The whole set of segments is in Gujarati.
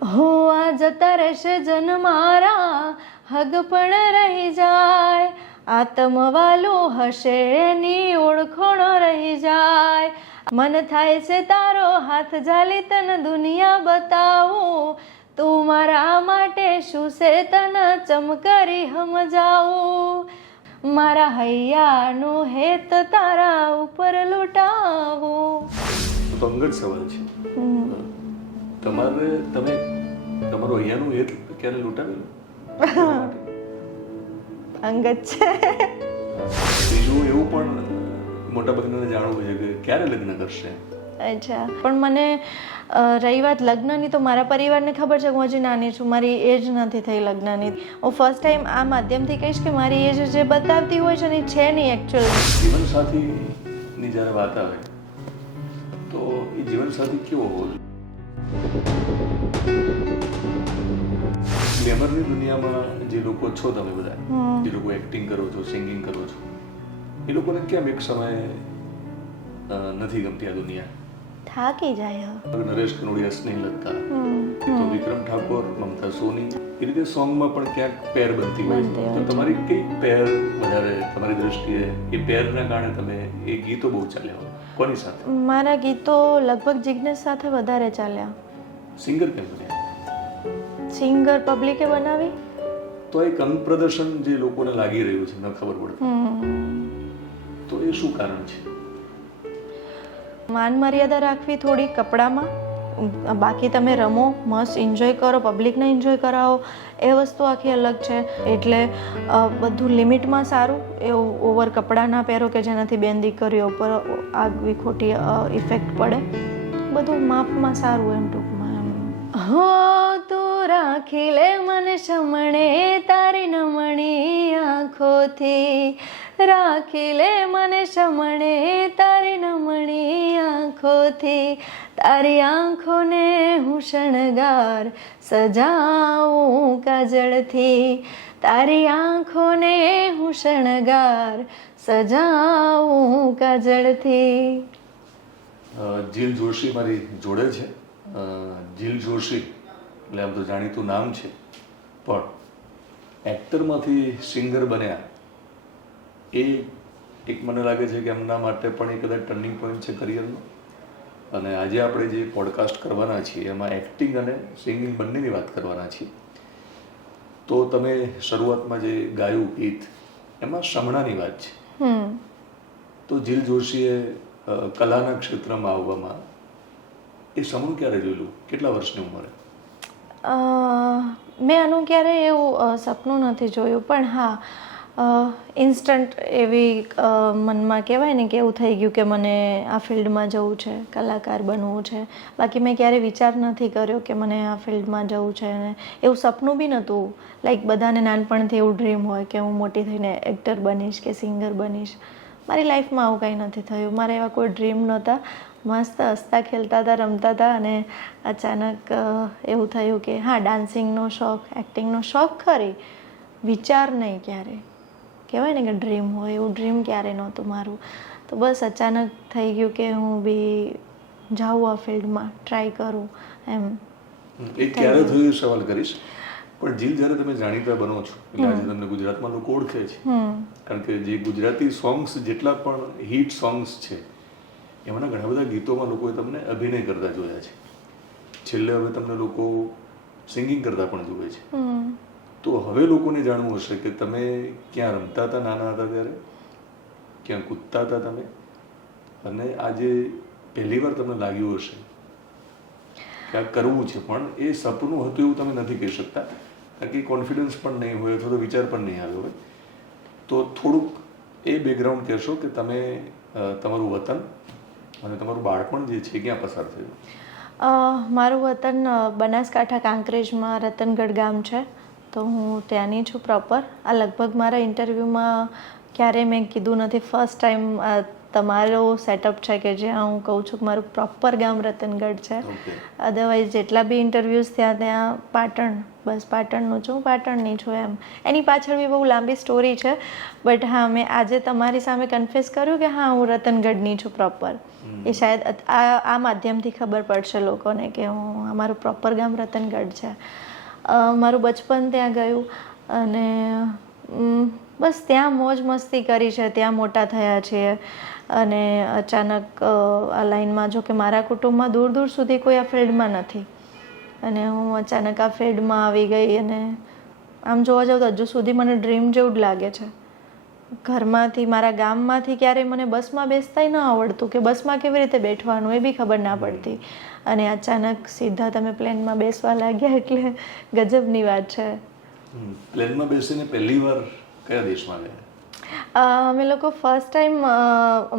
હો આ જતા રહેશે જન મારા હગ પણ રહી જાય, આત્મવાલું હશે એની ઓળખોણો રહી જાય, મન થાય છે તારો હાથ ઝાલી તને દુનિયા બતાવું, તું મારા માટે શું છે તને ચમકારી સમજાવું, મારા હૈયાનું હેત તારા ઉપર લૂંટાવું. અંગત સવાલ છે, તમારે તમે તમારું અહીંયાનું હેત ક્યારે લૂંટાવેલું? અંગત છે. બીજું એવું પણ મોટા ભાગના જાણવું છે કે ક્યારે લગ્ન કરશે. અચ્છા, પણ મને રહી વાત લગ્નની તો મારા પરિવારને ખબર છે કે હું હજી નાની છું, મારી એજ નથી થઈ લગ્નની. હું ફર્સ્ટ ટાઈમ આ માધ્યમથી કહીશ કે મારી એજ જે બતાવતી હોય છે ને એ છે નહીં એકચ્યુઅલી. જીવનસાથીની જ્યારે વાત આવે તો એ જીવનસાથી કેવો હોવો જોઈએ? ગ્લેમરની દુનિયામાં જે લોકો છો તમે બધા, જે લોકો એક્ટિંગ કરો છો, સિંગિંગ કરો છો, એ લોકોને કેમ એક સમયે નથી ગમતી આ દુનિયા? થાકી જાય. નરેશ કનોડિયા, સ્નેહલતા, તો વિક્રમ ઠાકોર, મમતા સોની, એ રીતે સોંગમાં પણ ક્યાંક પેર બનતી હોય છે. તો તમારી કઈ પેર વધારે તમારી દ્રષ્ટિએ એ પેરના કારણે તમે એ ગીતો બહુ ચાલ્યા હોય? કોની સાથે? મારા ગીતો લગભગ જિજ્ઞેશ સાથે વધારે ચાલ્યા. સિંગર કેમ બન્યા? સિંગર પબ્લિકે બનાવી. તો એક અંગ પ્રદર્શન જે લોકોને લાગી રહ્યું છે ન ખબર પડતી, તો એ શું કારણ છે? માન મર્યાદા રાખવી થોડી કપડામાં, બાકી તમે રમો, મસ્ત એન્જોય કરો, પબ્લિકને એન્જોય કરાવો, એ વસ્તુ આખી અલગ છે. એટલે બધું લિમિટમાં સારું, એવું ઓવર કપડાં ના પહેરો કે જેનાથી બેન દીકરીઓ ઉપર આગવી ખોટી ઇફેક્ટ પડે. બધું માપમાં સારું એમ ટૂંકમાં. હો તું રાખી લે મને શમણે તારી નમણી આંખોથી, રાખી લે મને શમણે તારી નમણી આંખોથી, તારી આંખોને હું શણગાર સજાવું કાજળથી, તારી આંખોને હું શણગાર સજાવું કાજળથી. જીલ જોશી મારી જોડે છે. જીલ જોશી એટલે આમ તો જાણીતું નામ છે, પણ એક્ટરમાંથી સિંગર બન્યા એ એક મને લાગે છે કે એમના માટે પણ એક કદાચ ટર્નિંગ પોઈન્ટ છે કરિયરનો. અને આજે આપણે જે પોડકાસ્ટ કરવાના છીએ એમાં એક્ટિંગ અને સિંગિંગ બંનેની વાત કરવાના છીએ. તો તમે શરૂઆતમાં જે ગાયું ગીત એમાં શમણાની વાત છે. તો જીલ જોશીએ કલાના ક્ષેત્રમાં આવવામાં એ સમણું ક્યારે જોયેલું? કેટલા વર્ષની ઉંમરે? મેં આનું ક્યારેય એવું સપનું નથી જોયું, પણ હા ઇન્સ્ટન્ટ એવી મનમાં કહેવાય ને કે એવું થઈ ગયું કે મને આ ફિલ્ડમાં જવું છે, કલાકાર બનવું છે. બાકી મેં ક્યારેય વિચાર નથી કર્યો કે મને આ ફિલ્ડમાં જવું છે, અને એવું સપનું બી નહોતું. લાઈક બધાને નાનપણથી એવું ડ્રીમ હોય કે હું મોટી થઈને એક્ટર બનીશ કે સિંગર બનીશ. મારી લાઈફમાં આવું કંઈ નથી થયું. મારે એવા કોઈ ડ્રીમ નહોતા. મસ્ત હસતા ખેલતા હતા, રમતા હતા, અને અચાનક એવું થયું કે હા, ડાન્સિંગનો શોખ, એક્ટિંગનો શોખ ખરી, વિચાર નહીં ક્યારે. કહેવાય ને કે ડ્રીમ હોય, એવું ડ્રીમ ક્યારે નહોતું મારું. તો બસ અચાનક થઈ ગયું કે હું બી જાઉં આ ફિલ્ડમાં, ટ્રાય કરું એમ. એ ક્યારે થયું એ સવાલ કરીશ, પણ જીલ જ્યારે તમે જાણીતા બનો છો એટલે આજે તમને ગુજરાતમાં લોકો ઓળખે છે, કારણ કે જે ગુજરાતી સોંગ્સ જેટલા પણ હિટ સોંગ્સ છે એમાંના ઘણા બધા ગીતોમાં લોકોએ તમને અભિનય કરતા જોયા છે. છેલ્લે હવે તમને લોકો સિંગિંગ કરતા પણ જુએ છે. તો હવે લોકોને જાણવું હશે કે તમે ક્યાં રમતા હતા નાના હતા ત્યારે, ક્યાં કૂદતા હતા તમે, અને આજે પહેલી વાર તમને લાગ્યું હશે કે આ કરવું છે, પણ એ સપનું હતું એવું તમે નથી કહી શકતા, કારણ કે કોન્ફિડન્સ પણ નહીં હોય અથવા તો વિચાર પણ નહીં આવ્યો હોય. તો થોડુંક એ બેકગ્રાઉન્ડ કહેશો કે તમે તમારું વતન અને તમારું બાળપણ જે છે ક્યાં પસાર થયું? મારું વતન બનાસકાંઠા કાંકરેજમાં રતનગઢ ગામ છે, તો હું ત્યાંની છું પ્રોપર. આ લગભગ મારા ઇન્ટરવ્યૂમાં ક્યારેય મેં કીધું નથી, ફર્સ્ટ ટાઈમ તમારો સેટઅપ છે કે જ્યાં હું કહું છું કે મારું પ્રોપર ગામ રતનગઢ છે. ઓકે. અધરવાઇઝ જેટલા બી ઇન્ટરવ્યૂઝ થયા ત્યાં પાટણ, બસ પાટણનું છું, પાટણની છું એમ. એની પાછળ બી બહુ લાંબી સ્ટોરી છે, બટ હા મેં આજે તમારી સામે કન્ફેસ કર્યું કે હા હું રતનગઢની છું પ્રોપર. એ શાયદ આ માધ્યમથી ખબર પડશે લોકોને કે હું અમારું પ્રોપર ગામ રતનગઢ છે. મારું બચપન ત્યાં ગયું અને બસ ત્યાં મોજ મસ્તી કરી છે, ત્યાં મોટા થયા છીએ. અને અચાનક આ લાઈનમાં, જો કે મારા કુટુંબમાં દૂર દૂર સુધી કોઈ આ ફિલ્ડમાં નથી, અને હું અચાનક આ ફિલ્ડમાં આવી ગઈ. અને આમ જોવા જાઉં તો હજુ સુધી મને ડ્રીમ જેવું જ લાગે છે. ઘરમાંથી, મારા ગામમાંથી ક્યારેય મને બસમાં બેસતાય ન આવડતું કે બસમાં કેવી રીતે બેઠવાનું એ બી ખબર ના પડતી, અને અચાનક સીધા તમે પ્લેનમાં બેસવા લાગ્યા એટલે ગજબની વાત છે. પ્લેનમાં બેસીને પહેલી વાર કયા દેશમાં ગયા? અમે લોકો ફર્સ્ટ ટાઈમ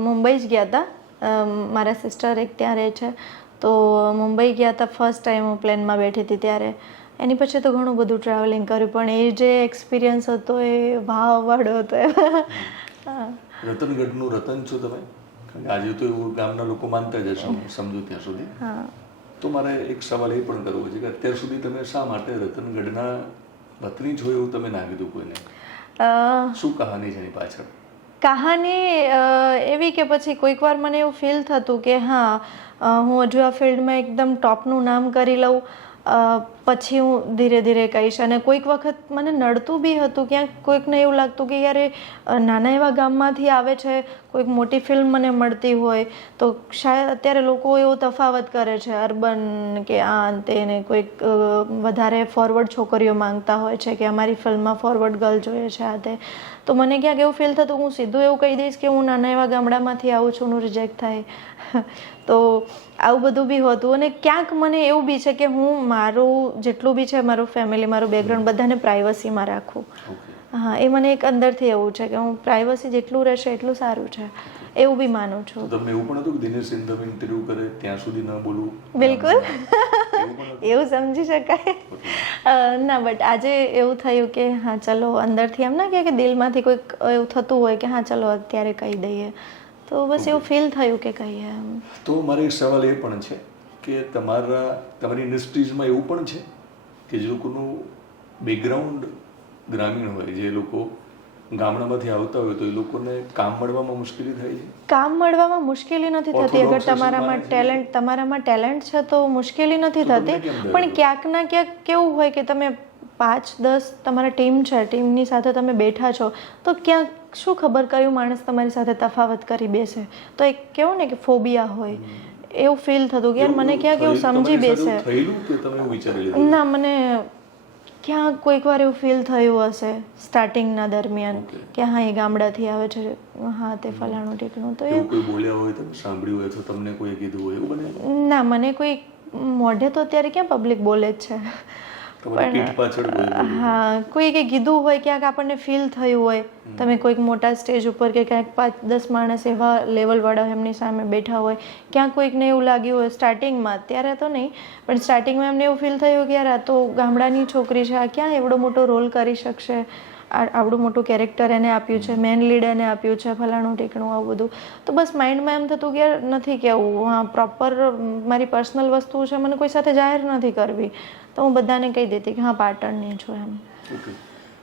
મુંબઈ જ ગયા હતા. મારા સિસ્ટર એક ત્યાં રહે છે, તો મુંબઈ ગયા હતા ફર્સ્ટ ટાઈમ હું પ્લેનમાં બેઠી હતી ત્યારે. એની પછી તો ઘણું બધું ટ્રાવેલિંગ કર્યું, પણ એ જે એક્સપિરિયન્સ હતો એ ભાવવાળો હતો. રતનગઢનું રતન છો તમે? કારણ કે આજે તો એવું ગામના લોકો માનતા જ હશે, હું સમજુ ત્યાં સુધી. હા. તો મારે એક સવાલ એ પણ કરવો છે કે અત્યાર સુધી તમે શા માટે રતનગઢના વતની છો એવું તમે ના કીધું કોઈને? શું કહાની છે એની પાછળ? કહાની એવી કે પછી કોઈક વાર મને એવું ફીલ થતું કે હા હું હજુ આ ફિલ્ડમાં એકદમ ટોપનું નામ કરી લઉં, પછી હું ધીરે ધીરે કહીશ. અને કોઈક વખત મને નડતું બી હતું, ક્યાંક કોઈકને એવું લાગતું કે યાર એ નાના એવા ગામમાંથી આવે છે, કોઈક મોટી ફિલ્મ મને મળતી હોય તો શાયદ અત્યારે લોકો એવો તફાવત કરે છે અર્બન કે આ અંતે, ને કોઈક વધારે ફોરવર્ડ છોકરીઓ માંગતા હોય છે કે અમારી ફિલ્મમાં ફોરવર્ડ ગર્લ જોઈએ છે આ તે. તો મને ક્યાંક એવું ફીલ થતું હું સીધું એવું કહી દઈશ કે હું નાના એવા ગામડામાંથી આવું છું, હું રિજેક્ટ થાય. તો આવું બધું બી હોતું. અને ક્યાંક મને એવું બી છે કે હું મારું જેટલું બી છે, મારું ફેમિલી, મારું બેકગ્રાઉન્ડ બધાને પ્રાઇવસીમાં રાખું. હા, એ મને એક અંદરથી એવું છે કે હું પ્રાઇવસી જેટલું રહેશે એટલું સારું છે, એવું બી માનું છું. તમને એવું પણ હતું કે દિનેશ તમે ઇન્ટરવ્યુ કરે ત્યાં સુધી ન બોલવું? બિલકુલ, એવું સમજી શકાય. ના, બટ આજે એવું થયું કે હા ચલો, અંદરથી એમ ના કે દિલમાંથી કોઈક એવું થતું હોય કે હા ચલો અત્યારે કહી દઈએ, તો બસ એવું ફીલ થયું કે કહીએ એમ. તો મારો એક સવાલ એ પણ છે કે તમારી ઇન્ડસ્ટ્રીઝમાં એવું પણ છે કે જે લોકોનું બેકગ્રાઉન્ડ ગ્રામીણ હોય, જે લોકો ગામડામાંથી આવતા હોય, તો એ લોકોને કામ મળવામાં મુશ્કેલી થાય છે? કામ મળવામાં મુશ્કેલી નથી થતી. અગર તમારામાં ટેલેન્ટ છે તો મુશ્કેલી નથી થતી, પણ ક્યાંક ના ક્યાંક કેવું હોય કે તમે 5-10 તમારા ટીમ છે, ટીમની સાથે તમે બેઠા છો, તો ક્યાંક શું ખબર કયું માણસ તમારી સાથે તફાવત કરી બેસે, તો એક કેવું ને કે ફોબિયા હોય, એવું ફીલ થતું કે યાર મને ક્યાંક એવું સમજી બેસે. ના, મને ક્યાંક કોઈક વાર એવું ફીલ થયું હશે સ્ટાર્ટિંગના દરમિયાન કે હા એ ગામડાથી આવે છે, હા તે ફલાણું ઠીકનું. તો એ કોઈ બોલ્યા હોય, તમે સાંભળ્યું હોય, તો તમને કોઈ કીધું હોય એવું બને? ના, મને કોઈ મોઢે તો અત્યારે ક્યાં પબ્લિક બોલે જ છે, પણ હા કોઈ કંઈ કીધું હોય, ક્યાંક આપણને ફીલ થયું હોય, તમે કોઈક મોટા સ્ટેજ ઉપર કે ક્યાંક 5-10 માણસ એવા લેવલવાળા એમની સામે બેઠા હોય, ક્યાંક કોઈકને એવું લાગ્યું હોય સ્ટાર્ટિંગમાં, અત્યારે તો નહીં, પણ સ્ટાર્ટિંગમાં એમને એવું ફીલ થયું કે યાર આ તો ગામડાની છોકરી છે, આ ક્યાં એવડો મોટો રોલ કરી શકશે, આવડું મોટું કેરેક્ટર એને આપ્યું છે, મેન લીડ એને આપ્યું છે, ફલાણું ઠીકણું આવું બધું. તો બસ માઇન્ડમાં એમ થતું કે યાર નથી કહેવું, હા પ્રોપર મારી પર્સનલ વસ્તુ છે, મને કોઈ સાથે જાહેર નથી કરવી, તો હું બધાને કહી દેતી કે હા પાટણની છું એમ. ઓકે.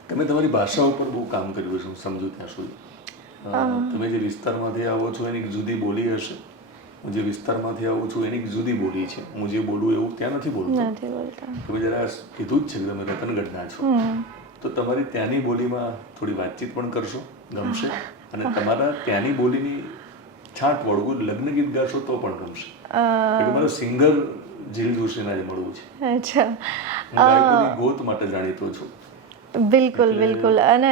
તમે તમારી ભાષા ઉપર બહુ કામ કર્યું છે, હું સમજુ ત્યાં સુધી. તમે જે વિસ્તારમાંથી આવો છો એની જુદી બોલી હશે, હું જે વિસ્તારમાંથી આવું છું એની જુદી બોલી છે, હું જે બોલું એવું ત્યાં નથી બોલતા. તમે જરા કીધું જ છે કે તમે રતનગઢના છો, તો તમારી ત્યાંની બોલીમાં થોડી વાતચીત પણ કરશો, ગમશે? અને તમારા ત્યાંની બોલીની છાંટ વળગું લગ્ન ગીત ગાશો તો પણ ગમશે. મારો સિંગર જીલ જોશીના જ મળવું છે. અચ્છા, હું ગાયકોની ગોત માટે જાણીતો છું. બિલકુલ બિલકુલ. અને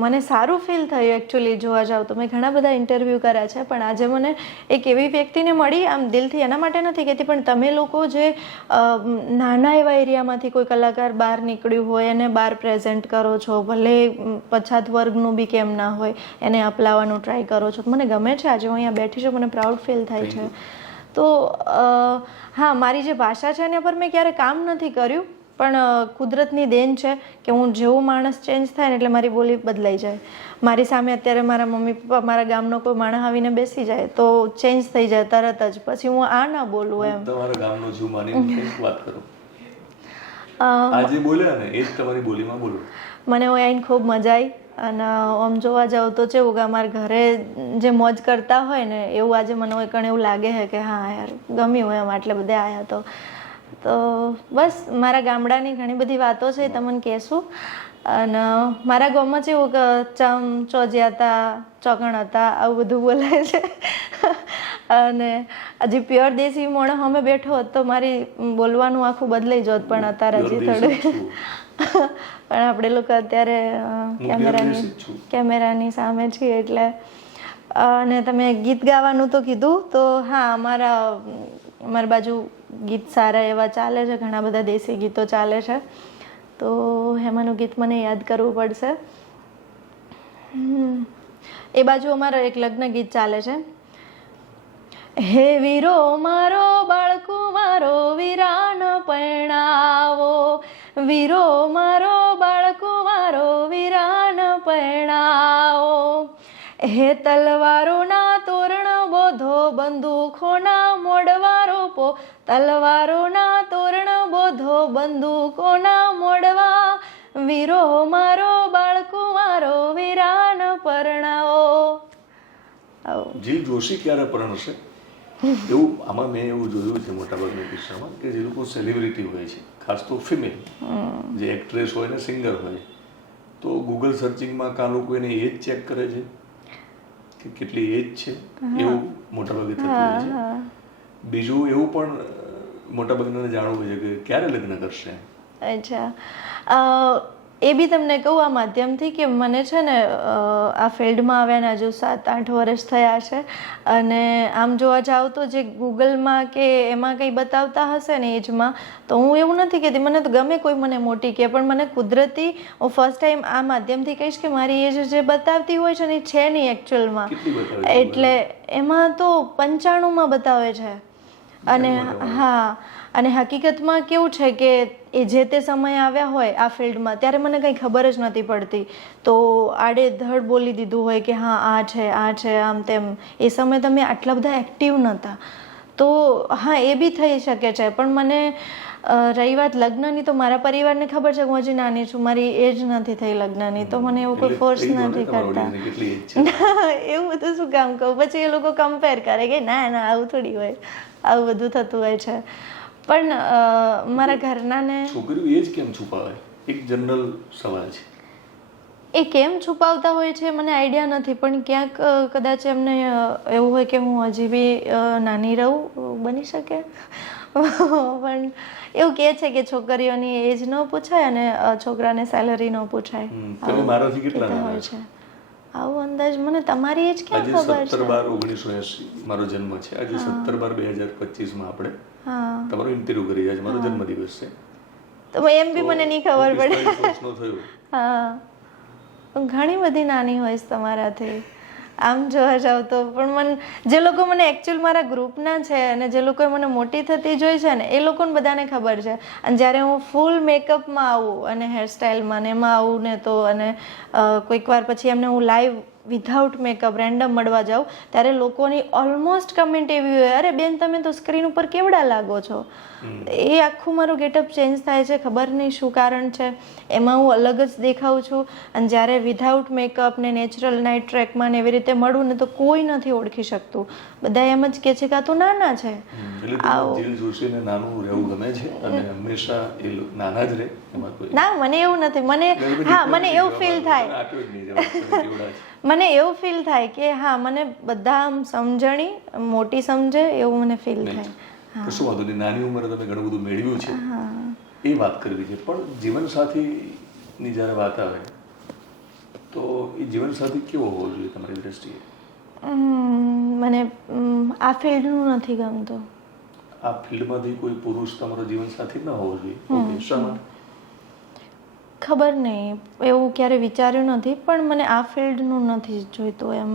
મને સારું ફીલ થયું એકચ્યુઅલી જોવા જાવ તો. મેં ઘણા બધા ઇન્ટરવ્યૂ કર્યા છે, પણ આજે મને એક એવી વ્યક્તિને મળી, આમ દિલથી, એના માટે નથી કહેતી, પણ તમે લોકો જે નાના એવા એરિયામાંથી કોઈ કલાકાર બહાર નીકળ્યું હોય એને બહાર પ્રેઝન્ટ કરો છો, ભલે પછાત વર્ગનું બી કેમ ના હોય, એને અપનાવવાનું ટ્રાય કરો છો, મને ગમે છે. આજે હું અહીંયા બેઠી છું, મને પ્રાઉડ ફીલ થાય છે. તો હા, મારી જે ભાષા છે એના પર મેં ક્યારે કામ નથી કર્યું, પણ કુદરતની દેન છે કે હું જેવું માણસ ચેન્જ થાય ને એટલે મારી બોલી બદલાઈ જાય. મારી સામે અત્યારે મારા મમ્મી પપ્પા, મારા ગામનો કોઈ માણસ આવીને બેસી જાય તો ચેન્જ થઈ જાય તરત જ, પછી હું આ ના બોલું એમ. તમારા ગામનો જીવ માનીને કંઈક વાત કરો. આજે બોલ્યા ને એ જ તમારી બોલીમાં બોલો. મને હું આવીને ખૂબ મજા આવી, અને આમ જોવા જાઉં તો કેવું કે અમારા ઘરે જે મોજ કરતા હોય ને એવું આજે મને કણ એવું લાગે છે કે હા યાર ગમ્યું હોય એમ આટલે બધે આવ્યા. તો બસ મારા ગામડાની ઘણી બધી વાતો છે એ તમને કહેશું. અને મારા ગામમાં કેવું કે ચમ, ચોજ્યા ચોકણ હતા, આવું બધું બોલાય છે. અને હજી પ્યોર દેશી મોણસ અમે બેઠો હોત તો મારી બોલવાનું આખું બદલાઈ જોત, પણ અત્યારે હજી થોડું પણ આપણે લોકો અત્યારે કેમેરાની સામે છીએ એટલે. અને તમે ગીત ગાવાનું તો કીધું, તો હા અમારી બાજુ ગીત સારા એવા ચાલે છે, ઘણા બધા દેશી ગીતો ચાલે છે. તો એમાંનું ગીત મને યાદ કરવું પડશે. એ બાજુ અમારા એક લગ્ન ગીત ચાલે છે. હે વીરો મારો બાળકુમારો વીરાન પરણાવો, વીરો મારો બાળકુમારો વીરાન પરણાવો. હે તલવારોના તોરણ બોધો બંદૂકોના મોડવા રોપો, તલવારોના તોરણ બોધો બંદૂકોના મોડવા, વીરો મારો બાળકુમારો વીરાન પરણાવો. જીલ જોશી ક્યારે પરણશે એવું આમાં મેં એવું જોયું છે મોટાભાગના કિસ્સામાં કે જે લોકો સેલિબ્રિટી હોય છે, ખાસ તો ફિમેલ જે એક્ટ્રેસ હોય ને સિંગર હોય, તો ગૂગલ સર્ચિંગમાં કાં લોકો એને એજ ચેક કરે છે કે કેટલી એજ છે, એવું મોટાભાગે થતું હોય છે. બીજું એવું પણ મોટાભાગના જાણવું હોય છે કે ક્યારે લગ્ન કરશે. અચ્છા, એ બી તમને કહું આ માધ્યમથી કે મને છે ને આ ફિલ્ડમાં આવ્યાને હજુ 7-8 વર્ષ થયા છે. અને આમ જોવા જાવ તો જે ગૂગલમાં કે એમાં કંઈ બતાવતા હશે ને એજમાં, તો હું એવું નથી કહેતી, મને તો ગમે કોઈ મને મોટી કહે, પણ મને કુદરતી હું ફર્સ્ટ ટાઈમ આ માધ્યમથી કહીશ કે મારી એજ જે બતાવતી હોય છે ને એ છે નહીં એકચ્યુઅલમાં. એટલે એમાં તો 95માં બતાવે છે. અને હા, અને હકીકતમાં કેવું છે કે એ જે તે સમયે આવ્યા હોય આ ફિલ્ડમાં ત્યારે મને કંઈ ખબર જ નથી પડતી, તો આડેધડ બોલી દીધું હોય કે હા આ છે આમ તેમ. એ સમયે તમે આટલા બધા એક્ટિવ નહોતા, તો હા એ બી થઈ શકે છે. પણ મને રહી વાત લગ્નની, તો મારા પરિવારને ખબર છે કે હું હજી નાની છું, મારી એજ નથી થઈ લગ્નની, તો મને એવું કોઈ ફોર્સ નથી કરતા. એવું બધું શું કામ કહું, પછી એ લોકો કમ્પેર કરે કે ના ના આવું થોડી હોય, આવું બધું થતું હોય છે. પણ મારા ઘરનાને છોકરીઓ એજ કેમ છુપાવે, એક જનરલ સવાલ છે. એ કેમ છુપાવતા હોય છે મને આઈડિયા નથી, પણ ક્યાંક કદાચ એમને એવું હોય કે હું હજી બી નાની રહું, બની શકે. પણ એવું કહે છે કે છોકરીઓની એજ ન પૂછાય અને છોકરાને સેલરી ન પૂછાય. તમે મારાથી કેટલા નાના છો? આવું અંદાજ મને તમારી એજ ક્યાં ખબર છે. 17/12/1980 મારો જન્મ છે. આજે 17/12/2025 માં આપણે તમારો ઇન્ટરવ્યુ કરી રહ્યા છે. મારો જન્મદિવસ છે. તો એમ બી મને નહીં ખબર પડે. 45 વર્ષનો થયો. હા, ઘણી બધી નાની હોઈશ તમારાથી આમ જોવા જાવ તો. પણ મને જે લોકો મને એકચ્યુઅલ મારા ગ્રુપના છે અને જે લોકોએ મને મોટી થતી જોઈ છે ને, એ લોકોને બધાને ખબર છે. અને જ્યારે હું ફૂલ મેકઅપમાં આવું અને હેરસ્ટાઈલમાં ને એમાં આવું ને, તો અને કોઈક વાર પછી એમને હું લાઈવ વિધાઉટ મેકઅપ રેન્ડમ મળવા જાઉં, ત્યારે લોકોની ઓલમોસ્ટ કમેન્ટ એવી હોય, અરે બેન તમે તો સ્ક્રીન ઉપર કેવડા લાગો છો. એ આખું મારું ગેટઅપ ચેન્જ થાય છે, ખબર નહીં શું કારણ છે. એમાં હું અલગ જ દેખાઉં છું. અને જ્યારે વિધાઉટ મેકઅપ ને નેચરલ નાઇટ ટ્રેકમાં ને એવી રીતે મળું ને, તો કોઈ નથી ઓળખી શકતું. બધા એમ જ કહે છે કે આ તો નાના છે. જીલ જોશીને નાનું રહેવું ગમે છે અને હંમેશા એ નાના જ રહે. ના, મને એવું નથી. મને એવું ફીલ થાય, મને એવું ફીલ થાય કે હા મને બધા આમ સમજણી મોટી સમજે એવું મને ફીલ થાય. કશું વાંધો નહીં, નાની ઉંમરે તમે ઘણું બધું મેળવ્યું છે એ વાત કરવી છે. પણ જીવનસાથીની જ્યારે વાત આવે તો એ જીવનસાથી કેવો હોવો જોઈએ તમારી દ્રષ્ટિએ? મને આ ફિલ્ડનું નથી ગમતું. આ ફિલ્ડમાંથી કોઈ પુરુષ તમારો જીવનસાથી ન હોવો જોઈએ? ઓકે, શા માટે? ખબર નહીં, એવું ક્યારે વિચાર્યું નથી. પણ મને આ ફિલ્ડનું નથી જોઈતું એમ.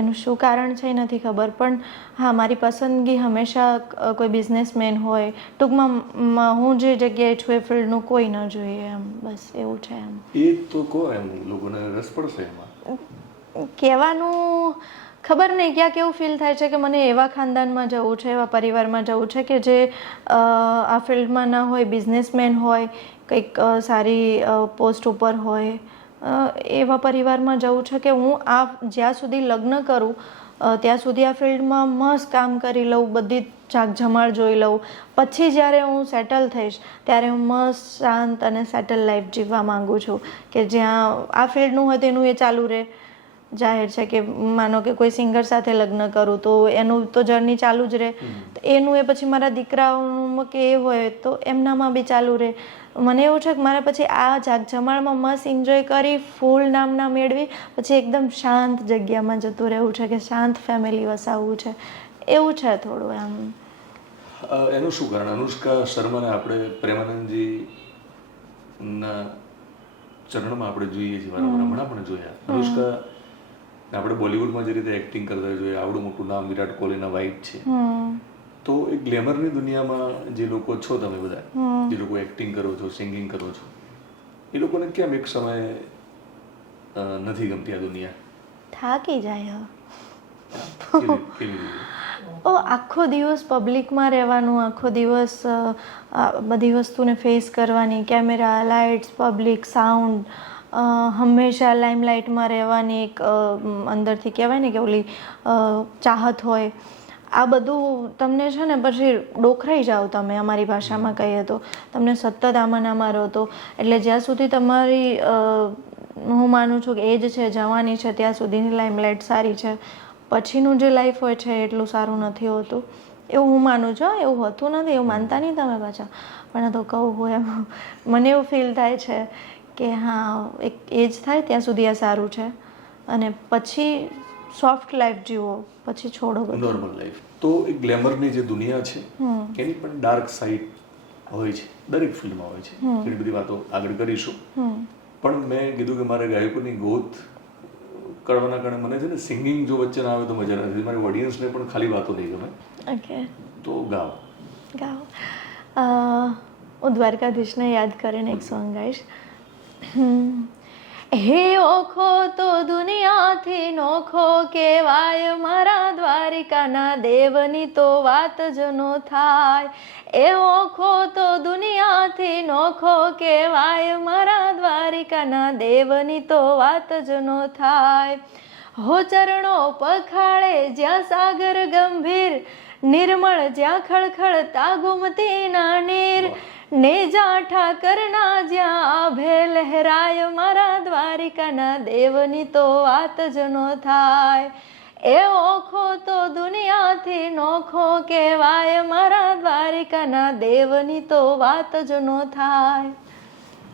એનું શું કારણ છે એ નથી ખબર, પણ હા મારી પસંદગી હંમેશા કોઈ બિઝનેસમેન હોય, ટૂંકમાં હું જે જગ્યાએ છું એ ફિલ્ડનું કોઈ ન જોઈએ એમ, બસ એવું છે એમ. એ તો કહો એમ, લોકોને રસ પડશે એમાં. કહેવાનું ખબર નહીં ક્યાંક એવું ફીલ થાય છે કે મને એવા ખાનદાનમાં જવું છે, એવા પરિવારમાં જવું છે કે જે આ ફિલ્ડમાં ન હોય, બિઝનેસમેન હોય, કંઈક સારી પોસ્ટ ઉપર હોય, એવા પરિવારમાં જવું છે કે હું આ જ્યાં સુધી લગ્ન કરું ત્યાં સુધી આ ફિલ્ડમાં મસ્ત કામ કરી લઉં, બધી ઝાકઝમાળ જોઈ લઉં, પછી જ્યારે હું સેટલ થઈશ ત્યારે હું મસ્ત શાંત અને સેટલ લાઈફ જીવવા માગું છું કે જ્યાં આ ફિલ્ડનું હોય તેનું એ ચાલુ રહે. જાહેર છે કે માનો કે કોઈ સિંગર સાથે લગ્ન કરું તો એનું તો જર્ની ચાલુ જ રહે, એનું એ પછી મારા દીકરાઓનું કે એ હોય તો એમનામાં બી ચાલુ રહે. મને એવું છે કે મારે પછી આ ઝાકઝમાળમાં મસ્ત એન્જોય કરી, ફૂલ નામના મેળવી, પછી એકદમ શાંત જગ્યામાં જતું રહેવું છે કે શાંત ફેમિલી વસાવવું છે, એવું છે થોડું એમ. એનું શું કારણ? અનુષ્કા શર્માને આપણે પ્રેમાનંદજી ના ચરણમાં આપણે જોઈએ છીએ, હમણાં પણ જોયા. અનુષ્કા આપણે બોલિવૂડમાં જે રીતે એક્ટિંગ કરતા જોઈએ, આવડું મોટું નામ વિરાટ કોહલીના વાઇફ છે, તો એ ગ્લેમરની દુનિયામાં જે લોકો છો તમે બધા, જે લોકો એક્ટિંગ કરો છો, સિંગિંગ કરો છો, એ લોકોને કેમ એક સમયે નથી ગમતી આ દુનિયા? થાકી જાય. કેવી રીતે? આખો દિવસ પબ્લિકમાં રહેવાનું, આખો દિવસ બધી વસ્તુને ફેસ કરવાની, કેમેરા, લાઇટ્સ, પબ્લિક, સાઉન્ડ, હંમેશા લાઇમલાઇટમાં રહેવાની એક અંદરથી કહેવાય ને કે ઓલી ચાહત હોય. આ બધું તમને છે ને પછી ડોખરાઈ જાઓ તમે, અમારી ભાષામાં કહીએ તો તમને સતત આમાં આમાં રહો તો, એટલે જ્યાં સુધી તમારી હું માનું છું કે એજ છે, જવાની છે, ત્યાં સુધીની લાઇમલાઇટ સારી છે, પછીનું જે લાઈફ હોય છે એટલું સારું નથી હોતું, એવું હું માનું છું. એવું હોતું નથી, એવું માનતા નહીં તમે પાછા, પણ આ તો કહું હું એમ, મને એવું ફીલ થાય છે કે હા એક એજ થાય ત્યાં સુધી આ સારું છે, અને પછી સોફ્ટ લાઈફ જીવો, પછી છોડો બધું નોર્મલ લાઈફ. તો એ ગ્લેમરની જે દુનિયા છે એની પણ ડાર્ક સાઈડ હોય છે, દરેક ફિલ્મમાં હોય છે. ઘણી બધી વાતો આગળ કરીશું, પણ મેં કીધું કે મારે ગાયકોની ગોત કરવાના કારણે મને છે ને સિંગિંગ જો વચ્ચે ના આવે તો મજા નથી, મારી ઓડિયન્સને પણ ખાલી વાતો નહીં ગમે. ઓકે, તો ગાઓ. હું દ્વારકાધીશને યાદ કરીને એક સોંગ ગાઈશ. હે ઓખો તો દુનિયાથી નોખો કહેવાય, મારા દ્વારિકાના દેવની તો વાત જ નો થાય. એ ઓખો તો દુનિયાથી નોખો કહેવાય, મારા દ્વારિકાના દેવની તો વાત જ નો થાય. હો ચરણો પખાળે જ્યાં સાગર ગંભીર, નિર્મળ જ્યાં ખળખળતા ગુમતીના નીર, નેજા ઠાકરના જ્યાં આભે લહેરાય, મારા દ્વારિકાના દેવની તો વાત જ નો થાય. એ ઓખો તો દુનિયાથી નોખો કહેવાય, મારા દ્વારિકાના દેવની તો વાત જ નો થાય.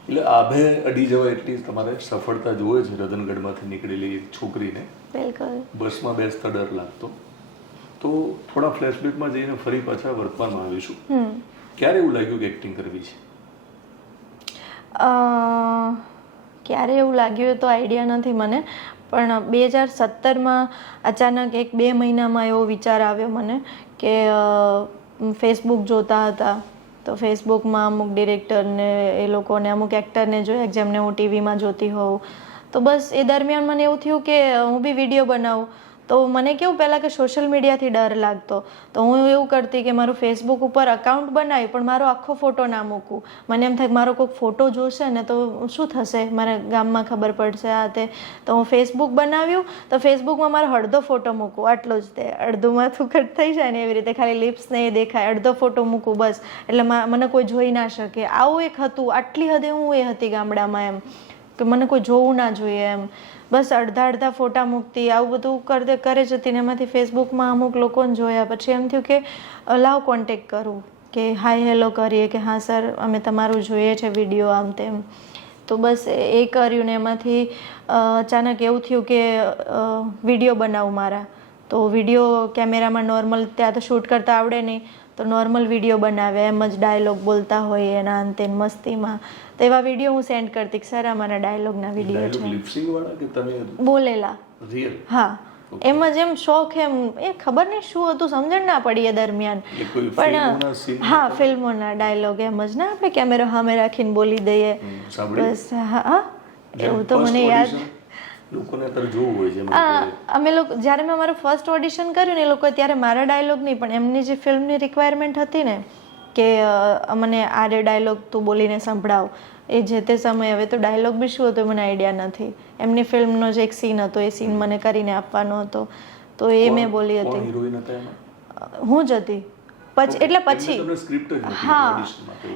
એટલે આભે અડી જવાય એટલી તમારે સફળતા જોવે છે રતનગઢમાંથી નીકળેલી એક છોકરીને. બિલકુલ. બસમાં બેસતા ડર લાગતો. તો થોડા ફ્લેશબેકમાં જઈને ફરી પાછા વર્તમાનમાં આવીશું. ક્યારે એવું લાગ્યું કે એક્ટિંગ કરવી છે? ક્યારે એવું લાગ્યું તો આઈડિયા નથી મને, પણ 2017માં અચાનક 1-2 મહિનામાં એવો વિચાર આવ્યો મને કે ફેસબુક જોતા હતા તો ફેસબુકમાં અમુક ડિરેક્ટરને એ લોકોને અમુક એક્ટરને જોયા જેમને હું ટીવીમાં જોતી હોઉં, તો બસ એ દરમિયાન મને એવું થયું કે હું બી વિડીયો બનાવું. તો મને કેવું પહેલાં કે સોશિયલ મીડિયાથી ડર લાગતો, તો હું એવું કરતી કે મારું ફેસબુક ઉપર અકાઉન્ટ બનાવી પણ મારો આખો ફોટો ના મૂકું. મને એમ થાય કે મારો કોઈક ફોટો જોશે ને તો શું થશે, મારા ગામમાં ખબર પડશે આ તે. તો હું ફેસબુક બનાવ્યું, તો ફેસબુકમાં મારો અડધો ફોટો મૂકું, આટલું જ તે, અડધું માથું કટ થઈ જાય ને એવી રીતે, ખાલી લિપ્સ ને એ દેખાય, અડધો ફોટો મૂકું બસ, એટલે મને કોઈ જોઈ ના શકે. આવું એક હતું, આટલી હદે હું એ હતી ગામડામાં એમ, કે મને કોઈ જોવું ના જોઈએ એમ, બસ અડધા ફોટા મૂકતી, આવું બધું કરે જતી ને એમાંથી ફેસબુકમાં અમુક લોકોને જોયા. પછી એમ થયું કે લાવ કોન્ટેક કરું, કે હાય હેલો કરીએ કે હા સર અમે તમારું જોઈએ છે વિડીયો આમ તેમ. તો બસ એ કર્યું ને એમાંથી અચાનક એવું થયું કે વિડીયો બનાવું મારા. તો વિડીયો કેમેરામાં નોર્મલ, ત્યાં તો શૂટ કરતા આવડે નહીં, તો નોર્મલ વિડીયો બનાવે, એમ જ ડાયલોગ બોલતા હોય એના અંતે મસ્તીમાં. તો એવા વિડીયો હું સેન્ડ કરતી કે સર અમારા ડાયલોગના વિડીયો છે. બોલેલા રિયલ હા એમ જ એમ શોખ એમ એ ખબર નહીં શું હતું સમજણ ના પડી એ દરમિયાન પણ હા ફિલ્મોના ડાયલોગ એમ જ ના આપણે કેમેરો સામે રાખીને બોલી દઈએ બસ હા એવું તો મને યાદ લોકોને અત્યારે જોવું હોય છે અમે લોકો જ્યારે મેં મારું ફર્સ્ટ ઓડિશન કર્યું ને એ લોકો ત્યારે મારા ડાયલોગ નહીં પણ એમની જે ફિલ્મની રિક્વાયરમેન્ટ હતી ને કે મને આ ડાયલોગ તું બોલીને સંભળાવ એ જે તે સમયે હવે તો ડાયલોગ બી શું હતો મને આઈડિયા નથી એમની ફિલ્મનો જે એક સીન હતો એ સીન મને કરીને આપવાનો હતો તો એ મેં બોલી હતી હું જ હતી એટલે પછી હા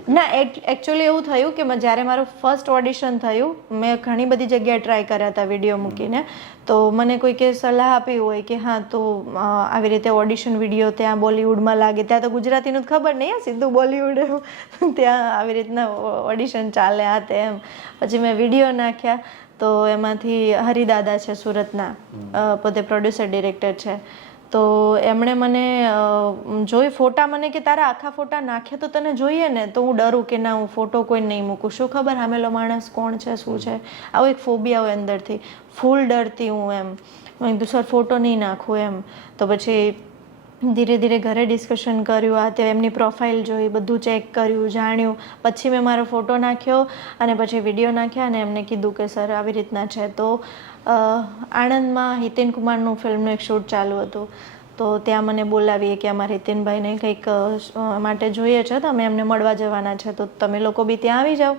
ના એકચ્યુઅલી એવું થયું કે જ્યારે મારું ફર્સ્ટ ઓડિશન થયું મેં ઘણી બધી જગ્યાએ ટ્રાય કર્યા હતા વિડીયો મૂકીને તો મને કોઈકે સલાહ આપી હોય કે હા તો આવી રીતે ઓડિશન વિડીયો ત્યાં બોલિવૂડમાં લાગે ત્યાં તો ગુજરાતીનું જ ખબર નહીં સીધું બોલિવૂડ ત્યાં આવી રીતના ઓડિશન ચાલે આ તે એમ પછી મેં વિડીયો નાખ્યા તો એમાંથી હરિદાદા છે સુરતના પોતે પ્રોડ્યુસર ડિરેક્ટર છે તો એમણે મને જોઈ ફોટા મને કે તારા આખા ફોટા નાખે તો તને જોઈએ ને તો હું ડરું કે ના હું ફોટો કોઈ નહીં મૂકું શું ખબર સામેલો માણસ કોણ છે શું છે આવો એક ફોબિયા હોય અંદરથી ફૂલ ડરતી હું એમ મેં કીધું સર ફોટો નહીં નાખું એમ તો પછી ધીરે ધીરે ઘરે ડિસ્કશન કર્યું આ તે એમની પ્રોફાઇલ જોઈ બધું ચેક કર્યું જાણ્યું પછી મેં મારો ફોટો નાખ્યો અને પછી વિડીયો નાખ્યા અને એમને કીધું કે સર આવી રીતના છે તો આણંદમાં હિતેન કુમારનું ફિલ્મનું એક શૂટ ચાલુ હતું તો ત્યાં મને બોલાવીએ કે અમારા હિતેનભાઈને કંઈક માટે જોઈએ છે તો અમે એમને મળવા જવાના છે તો તમે લોકો બી ત્યાં આવી જાઓ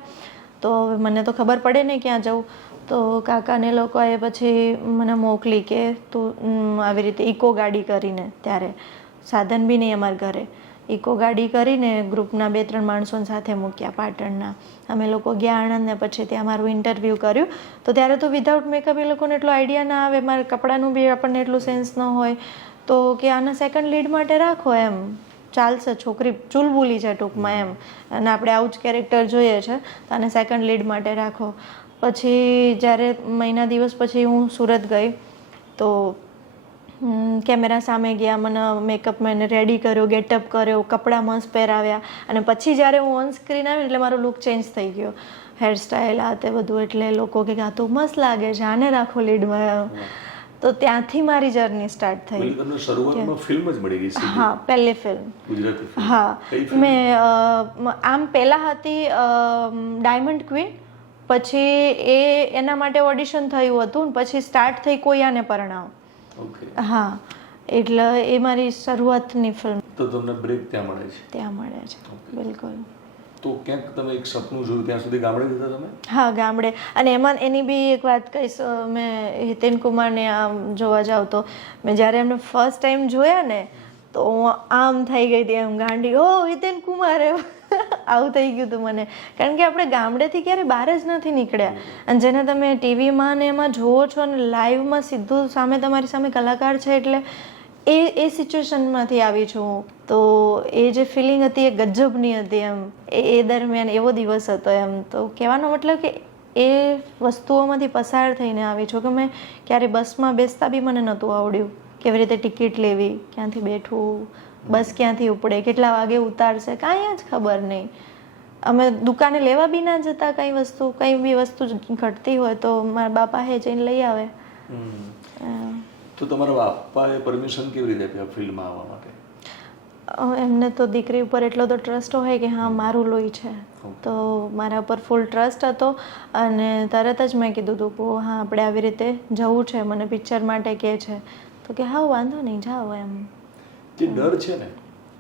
તો મને તો ખબર પડે નહીં ક્યાં જવું તો કાકાને લોકોએ પછી મને મોકલી કે તું આવી રીતે ઇકો ગાડી કરીને ત્યારે સાધન બી નહીં અમારા ઘરે ઇકો ગાડી કરીને ગ્રુપના 2-3 માણસોને સાથે મૂક્યા પાટણના અમે લોકો ગયા આણંદ ને પછી ત્યાં મારું ઇન્ટરવ્યૂ કર્યું તો ત્યારે તો વિધાઉટ મેકઅપ એ લોકોને એટલો આઈડિયા ના આવે મારા કપડાનું બી આપણને એટલું સેન્સ ન હોય તો કે આના સેકન્ડ લીડ માટે રાખો એમ ચાલશે છોકરી ચૂલબુલી છે ટૂંકમાં એમ અને આપણે આવું જ કેરેક્ટર જોઈએ છે તો આને સેકન્ડ લીડ માટે રાખો પછી જ્યારે મહિના દિવસ પછી હું સુરત ગઈ તો કેમેરા સામે ગયા મને મેકઅપ મેં રેડી કર્યો ગેટઅપ કર્યો કપડાં મસ્ત પહેરાવ્યા અને પછી જ્યારે હું ઓન સ્ક્રીન આવી એટલે મારો લુક ચેન્જ થઈ ગયો હેરસ્ટાઈલ આ તે બધું એટલે લોકો કે આ તો મસ્ત લાગે છે આને રાખો લીડમાં તો ત્યાંથી મારી જર્ની સ્ટાર્ટ થઈ તમને શરૂઆતમાં ફિલ્મ જ મળી ગઈ હા પહેલી ફિલ્મ ગુજરાતી ફિલ્મ હા મેં આમ પહેલાં હતી ડાયમંડ ક્વીન પછી એના માટે ઓડિશન થયું હતું પછી સ્ટાર્ટ થઈ કોયાને પરણાવ હા એટલે એ મારી શરૂઆતની ફિલ્મ તો તમને બ્રેક ત્યાં મળે છે બિલકુલ તો ક્યાંક તમે એક સપનું જોયું ત્યાં સુધી ગામડે જતા તમે હા ગામડે અને એમાં એની બી એક વાત કહીશ મેં હિતેન કુમારને આમ જોવા જાઉં તો મેં જ્યારે એમને ફર્સ્ટ ટાઈમ જોયા ને તો હું આમ થઈ ગઈ હતી એમ ગાંડી ઓ હિતેન કુમાર એમ આવું થઈ ગયું હતું મને કારણ કે આપણે ગામડેથી ક્યારે બહાર જ નથી નીકળ્યા અને જેને તમે ટીવીમાં ને એમાં જોવો છો અને લાઈવમાં સીધું સામે તમારી સામે કલાકાર છે એટલે એ સિચ્યુએશનમાંથી આવી છું તો એ જે ફિલિંગ હતી એ ગજબની હતી એમ એ દરમિયાન એવો દિવસ હતો એમ તો કહેવાનો મતલબ કે એ વસ્તુઓમાંથી પસાર થઈને આવી છું કે મેં ક્યારે બસમાં બેસતા બી મને નહોતું આવડ્યું કેવી રીતે ટિકિટ લેવી ક્યાંથી બેઠવું બસ ક્યાંથી ઉપડે કેટલા વાગે ઉતારશે કાંઈ જ ખબર નહીં અમે દુકાને લેવા બી ના જતા કંઈ બી વસ્તુ ઘટતી હોય તો મારા બાપા હે જઈને લઈ આવે તો તમારા બાપાએ પરમિશન કેવી રીતે આપી ફિલ્ડમાં આવવા માટે એમને તો દીકરી ઉપર એટલો તો ટ્રસ્ટ હોય કે હા મારું લોહી છે તો મારા પર ફૂલ ટ્રસ્ટ હતો અને તરત જ મેં કીધું હતું કે હા આપણે આવી રીતે જવું છે મને પિક્ચર માટે કહે છે તો કે હા વાંધો નહીં જાઓ એમ જે ડર છે ને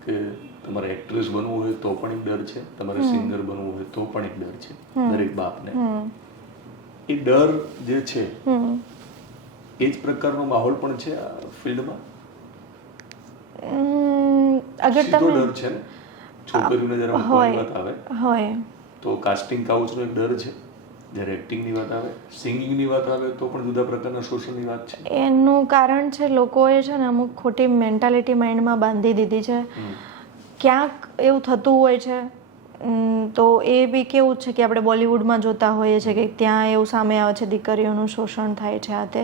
કે તમારે એક્ટ્રેસ બનવું હોય તો પણ એક ડર છે તમારે સિંગર બનવું હોય તો પણ એક ડર છે દરેક બાપને એ ડર જે છે એ જ પ્રકારનો માહોલ પણ છે આ ફિલ્ડમાં અગર તમે ડર છે ને છોકરીઓને જ્યારે મૂકવાની વાત આવે હોય તો કાસ્ટિંગ કાઉચનો એક ડર છે જ્યારે એક્ટિંગની વાત આવે સિંગિંગની વાત આવે તો પણ જુદા પ્રકારના શોષણની વાત છે એનું કારણ છે લોકોએ છે ને અમુક ખોટી મેન્ટાલિટી માઇન્ડમાં બાંધી દીધી છે ક્યાંક એવું થતું હોય છે તો એ બી કેવું છે કે આપણે બોલિવૂડમાં જોતા હોઈએ છીએ કે ત્યાં એવું સામે આવે છે દીકરીઓનું શોષણ થાય છે આ તે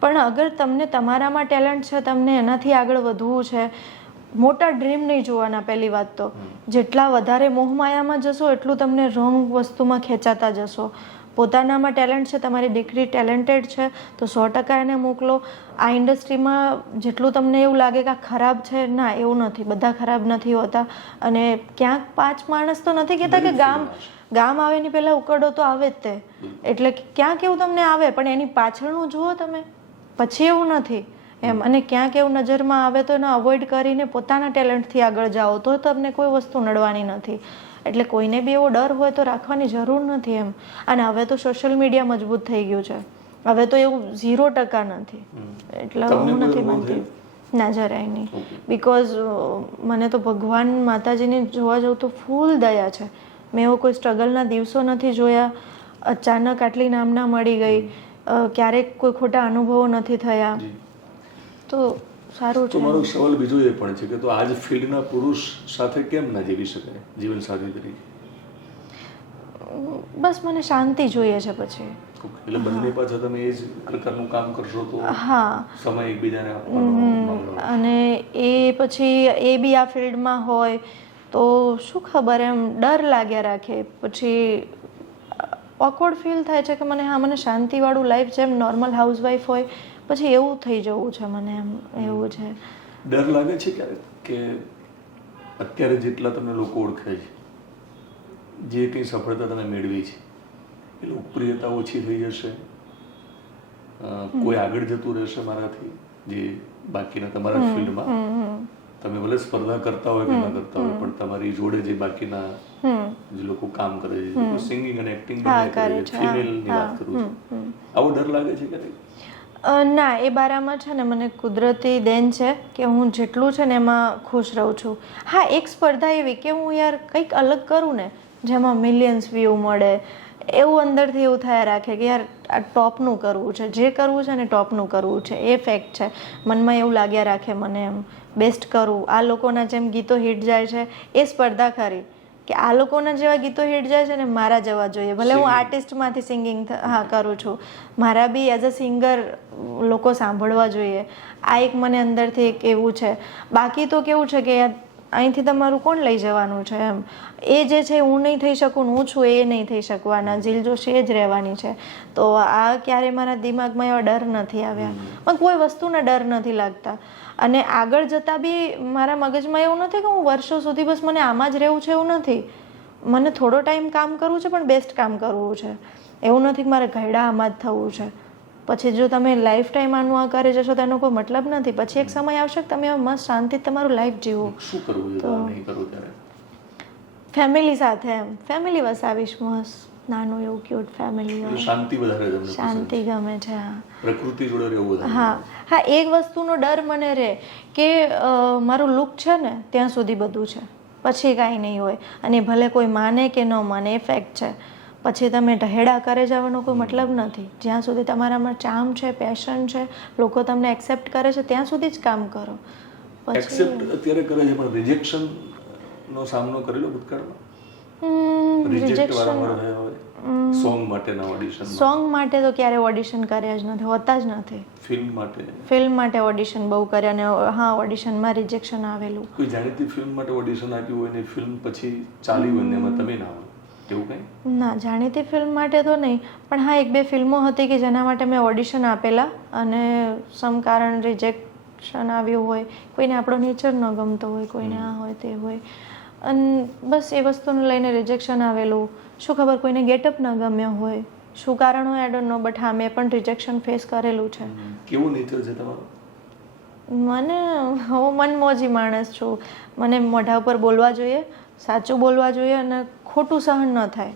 પણ અગર તમને તમારામાં ટેલેન્ટ છે તમને એનાથી આગળ વધવું છે મોટા ડ્રીમ નહીં જોવાના પહેલી વાત તો જેટલા વધારે મોહમાયામાં જશો એટલું તમને રોંગ વસ્તુમાં ખેંચાતા જશો પોતાનામાં ટેલેન્ટ છે, તમારી દીકરી ટેલેન્ટેડ છે, તો 100% એને મોકલો. આ ઇન્ડસ્ટ્રીમાં જેટલું તમને એવું લાગે કે આ ખરાબ છે, ના એવું નથી, બધા ખરાબ નથી હોતા. અને ક્યાંક 5 માણસ તો નથી કહેતા કે ગામ આવે એની પહેલાં ઉકરડો તો આવે જ તે, એટલે ક્યાંક એવું તમને આવે, પણ એની પાછળનું જુઓ તમે, પછી એવું નથી એમ. અને ક્યાંક એવું નજરમાં આવે તો એને અવોઇડ કરીને પોતાના ટેલેન્ટથી આગળ જાઓ તો તમને કોઈ વસ્તુ નડવાની નથી. એટલે કોઈને બી એવો ડર હોય તો રાખવાની જરૂર નથી એમ. અને હવે તો સોશિયલ મીડિયા મજબૂત થઈ ગયું છે, હવે તો એવું 0% નથી. એટલે હું નથી માનતી, ના જરાય નહીં. બિકોઝ મને તો ભગવાન માતાજીને જોવા જાઉં તો ફૂલ દયા છે. મેં એવો કોઈ સ્ટ્રગલના દિવસો નથી જોયા, અચાનક આટલી નામના મળી ગઈ, ક્યારેક કોઈ ખોટા અનુભવો નથી થયા, તો સારું છે. મારો સવાલ બીજો એ પણ છે કે તો આજ ફિલ્ડના પુરુષ સાથે કેમ ના જીવી શકાય જીવન સાથી તરીકે? બસ મને શાંતિ જોઈએ છે પછી. એટલે બંને પાછા તમે એ જ પ્રકારનું કામ કરશો તો હા, સમય એકબીજાને આપવાનો. અને એ પછી એ બી આ ફિલ્ડમાં હોય તો શું ખબર, એમ ડર લાગ્યા રાખે, પછી ઓકવર્ડ ફીલ થાય છે કે મને શાંતિવાળું લાઈફ જેમ નોર્મલ હાઉસવાઈફ હોય પછી એવું થઈ જવું છે મને, એમ એવું છે. ડર લાગે છે ક્યારેક કે અત્યારે જેટલા તમને લોકો ઓળખે છે, જે કંઈ સફળતા તમે મેળવી છે એ લોકપ્રિયતા ઓછી થઈ જશે, કોઈ આગળ જતું રહેશે મારાથી, જે બાકીના તમારા ફિલ્ડમાં તમે ભલે સ્પર્ધા કરતા હોય કે ના કરતા હોય, પણ તમારી જોડે જે બાકીના જે લોકો કામ કરે છે, સિંગિંગ અને એક્ટિંગ કરે છે, ફિમેલની વાત કરું છું, આવો ડર લાગે છે ક્યારેક? ના, એ બારામાં છે ને મને કુદરતી દેન છે કે હું જેટલું છે ને એમાં ખુશ રહું છું. હા, એક સ્પર્ધા એવી કે હું યાર કંઈક અલગ કરું ને જેમાં મિલિયન્સ વ્યૂ મળે, એવું અંદરથી એવું થયા રાખે કે યાર આ ટોપનું કરવું છે, જે કરવું છે ને ટોપનું કરવું છે, એ ફેક્ટ છે. મનમાં એવું લાગ્યા રાખે મને, એમ બેસ્ટ કરું. આ લોકોના જેમ ગીતો હિટ જાય છે એ સ્પર્ધા ખરી કે આ લોકોના જેવા ગીતો હિટ જાય છે ને મારા જવા જોઈએ. ભલે હું આર્ટિસ્ટમાંથી સિંગિંગ કરું છું, મારા બી એઝ અ સિંગર લોકો સાંભળવા જોઈએ. આ એક મને અંદરથી એક એવું છે. બાકી તો કેવું છે કે યાર અહીંથી તમારું કોણ લઈ જવાનું છે એમ. એ જે છે હું નહીં થઈ શકું, હું છું એ નહીં થઈ શકવાના, જીલ જોશી એ જ રહેવાની છે. તો આ ક્યારે મારા દિમાગમાં એવા ડર નથી આવ્યા, પણ કોઈ વસ્તુના ડર નથી લાગતા. અને આગળ જતાં બી મારા મગજમાં એવું નથી કે હું વર્ષો સુધી બસ મને આમાં જ રહેવું છે, એવું નથી. મને થોડો ટાઈમ કામ કરવું છે પણ બેસ્ટ કામ કરવું છે. એવું નથી કે મારે ઘરડા આમાં જ થવું છે. પછી જો તમે લાઈફ ટાઈમ આનું આ કરી જશો તો એનો કોઈ મતલબ નથી. પછી એક સમય આવશે કે તમે મસ્ત શાંતિ તમારું લાઈફ જીવો. શું કરવું છે નહીં કરવું ત્યારે? ફેમિલી સાથે, એમ ફેમિલી વસાવીશ મસ્ત, નાનું એવું ક્યુટ ફેમિલી હોય. શાંતિ વધારે તમને શાંતિ ગમે છે. હા, પ્રકૃતિ જોડે રહેવું વધારે. હા, એક વસ્તુનો ડર મને રહે કે મારું લુક છે ને ત્યાં સુધી બધું છે, પછી કાંઈ નહીં હોય. અને ભલે કોઈ માને કે ન માને એ ફેક્ટ છે. પછી તમે ઢહેડા કરે જવાનો કોઈ મતલબ નથી. જ્યાં સુધી તમારામાં ચાર્મ છે, પેશન છે, લોકો તમને એક્સેપ્ટ કરે છે ત્યાં સુધી જ કામ કરો. એક્સેપ્ટ અત્યારે કરે છે પણ રિજેક્શન નો સામનો કરેલો ભૂતકાળમાં? રિજેક્ટ વારંવાર થયા હોય સોંગ માટેના ઓડિશન? સોંગ માટે તો ક્યારે ઓડિશન કર્યા જ નથી, હોતા જ નથી. ફિલ્મ માટે ઓડિશન બહુ કર્યા, અને હા ઓડિશનમાં રિજેક્શન આવેલું. કોઈ જાણીતી ફિલ્મ માટે ઓડિશન આપ્યું હોય ને ફિલ્મ પછી ચાલી હોય ને એમાં તમે ના હોય એવું કંઈ? ના, જાણીતી ફિલ્મ માટે તો નહીં, પણ હા 1-2 ફિલ્મો હતી કે જેના માટે મેં ઓડિશન આપેલા અને સમ કારણ રિજેક્શન આવ્યું હોય. કોઈને આપણો નેચર ન ગમતો હોય, કોઈને આ હોય તે હોય, અને બસ એ વસ્તુને લઈને રિજેક્શન આવેલું. શું ખબર કોઈને ગેટઅપ ન ગમ્યો હોય, શું કારણ હોય આઈ ડોન્ટ નો, બટ હા મેં પણ રિજેક્શન ફેસ કરેલું છે. કેવું નેચર છે તમારું? હું મનમોજી માણસ છું. મને મોઢા ઉપર બોલવા જોઈએ, સાચું બોલવા જોઈએ, અને ખોટું સહન ન થાય.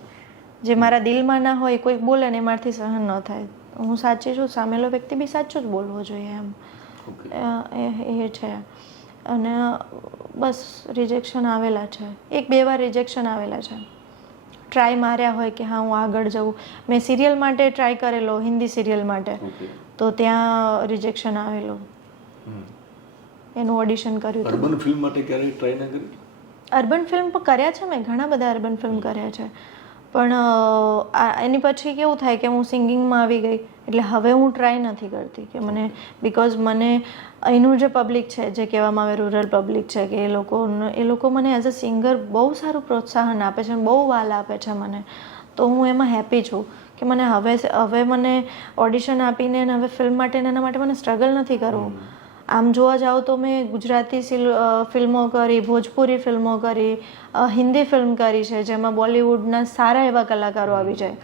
જે મારા દિલમાં ના હોય કોઈ બોલે ને એમાંથી સહન ન થાય. હું સાચી છું, સામેલો વ્યક્તિ બી સાચું જ બોલવો જોઈએ એમ. એ છે. અને બસ રિજેક્શન આવેલા છે, 1-2 વાર રિજેક્શન આવેલા છે. ટ્રાય માર્યા હોય કે હા હું આગળ જાઉં. મેં સિરિયલ માટે ટ્રાય કરેલો, હિન્દી સિરિયલ માટે, તો ત્યાં રિજેક્શન આવેલું. એનું ઓડિશન કર્યું. અર્બન ફિલ્મ માટે ક્યારેય ટ્રાય ના કરી? અર્બન ફિલ્મ પણ કર્યા છે મેં, ઘણા બધા અર્બન ફિલ્મ કર્યા છે. પણ એની પછી કેવું થાય કે હું સિંગિંગમાં આવી ગઈ એટલે હવે હું ટ્રાય નથી કરતી કે મને, બિકોઝ મને અહીંનું જે પબ્લિક છે, જે કહેવામાં આવે રૂરલ પબ્લિક છે, કે એ લોકો મને એઝ અ સિંગર બહુ સારું પ્રોત્સાહન આપે છે, બહુ વાલ આપે છે મને. તો હું એમાં હેપી છું કે મને હવે મને ઓડિશન આપીને અને હવે ફિલ્મ માટે એના માટે મને સ્ટ્રગલ નથી કરવું. આમ જોવા જાઓ તો મેં ગુજરાતી ફિલ્મો કરી, ભોજપુરી ફિલ્મો કરી, હિન્દી ફિલ્મ કરી છે જેમાં બોલિવૂડના સારા એવા કલાકારો આવી જાય.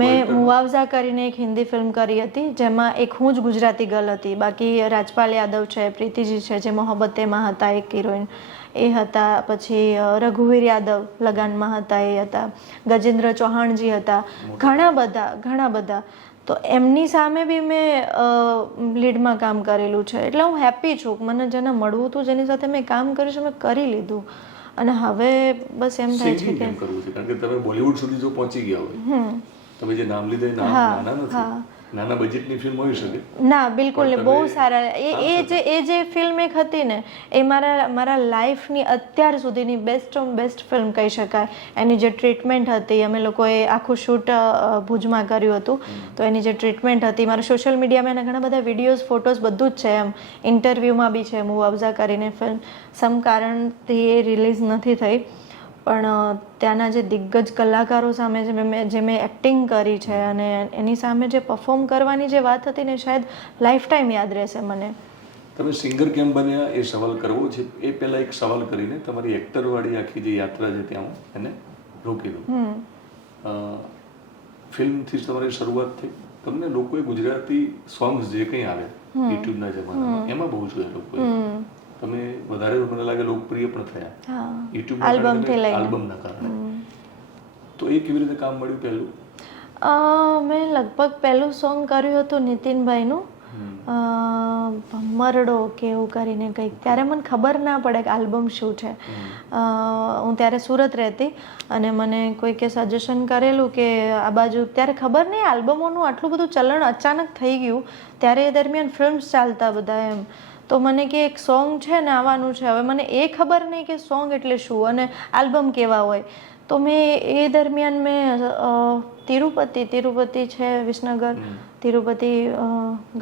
મેં મુઆવઝા કરીને એક હિન્દી ફિલ્મ કરી હતી જેમાં એક હું જ ગુજરાતી ગર્લ હતી, બાકી રાજપાલ યાદવ છે, પ્રીતિજી છે જે મોહબ્બતેમાં હતા એક હિરોઈન એ હતા, પછી રઘુવીર યાદવ લગાનમાં હતા એ હતા, ગજેન્દ્ર ચૌહાણજી હતા, ઘણા બધા. તો એમની સામે બી મેં લીડમાં કામ કરેલું છે. એટલે હું હેપી છું. મને જેને મળવું હતું, જેની સાથે મેં કામ કર્યું છે, મેં કરી લીધું. અને હવે બસ એમ થાય છે કે કરવું છે કારણ કે તમે બોલિવૂડ સુધી જો પહોંચી ગયા હોય, તમે જે નામ લીધા એ નાના નથી, નાના બજેટની ફિલ્મ હોઈ શકે ના, બિલકુલ નહીં, બહુ સારા. એ જે ફિલ્મ એક હતી ને એ મારા લાઈફની અત્યાર સુધીની બેસ્ટ ફિલ્મ કહી શકાય. એની જે ટ્રીટમેન્ટ હતી, અમે લોકોએ આખું શૂટ ભુજમાં કર્યું હતું, તો એની જે ટ્રીટમેન્ટ હતી, મારા સોશિયલ મીડિયામાં એના ઘણા બધા વિડીયોઝ, ફોટોઝ બધું જ છે. એમ ઇન્ટરવ્યૂમાં બી છે. મુઆવઝા કરીને ફિલ્મ સમ કારણથી એ રિલીઝ નથી થઈ, પણ ત્યાંના જે દિગ્ગજ કલાકારો સામે જે મેં એક્ટિંગ કરી છે અને એની સામે જે પરફોર્મ કરવાની જે વાત હતી ને, શાયદ લાઈફ ટાઈમ યાદ રહેશે મને. તમે સિંગર કેમ બન્યા એ સવાલ કરવો છે એ પહેલા એક સવાલ કરીને તમારી એક્ટરવાળી આખી જે યાત્રા છે ત્યાં હું એને રોકી દઉં. ફિલ્મથી તમારી શરૂઆત થઈ. તમને લોકોએ ગુજરાતી સોંગ્સ જે કંઈ આવે યુટ્યુબના જમાનામાં એમાં બહુ જોયા લોકોએ. તમે વધારે મને લાગે લોકપ્રિય પણ થયા યુટ્યુબ આલ્બમના કારણે. તો એ કેવી રીતે કામ મળ્યું પહેલું? મેં લગભગ પહેલું સોંગ કર્યું હતું નીતિનભાઈનું, ભમરડો કે એવું કરીને કંઈક. ત્યારે મને ખબર ના પડે કે આલ્બમ શું છે. હું ત્યારે સુરત રહેતી અને મને કોઈકે સજેશન કરેલું કે આ બાજુ, ત્યારે ખબર નહીં આલ્બમોનું આટલું બધું ચલણ અચાનક થઈ ગયું. ત્યારે એ દરમિયાન ફિલ્મ્સ ચાલતા બધા એમ. તો મને કે એક સોંગ છે ને આવવાનું છે. હવે મને એ ખબર નહીં કે સોંગ એટલે શું અને આલ્બમ કેવા હોય. તો મેં એ દરમિયાન મેં તિરુપતિ છે વિસનગર, તિરુપતિ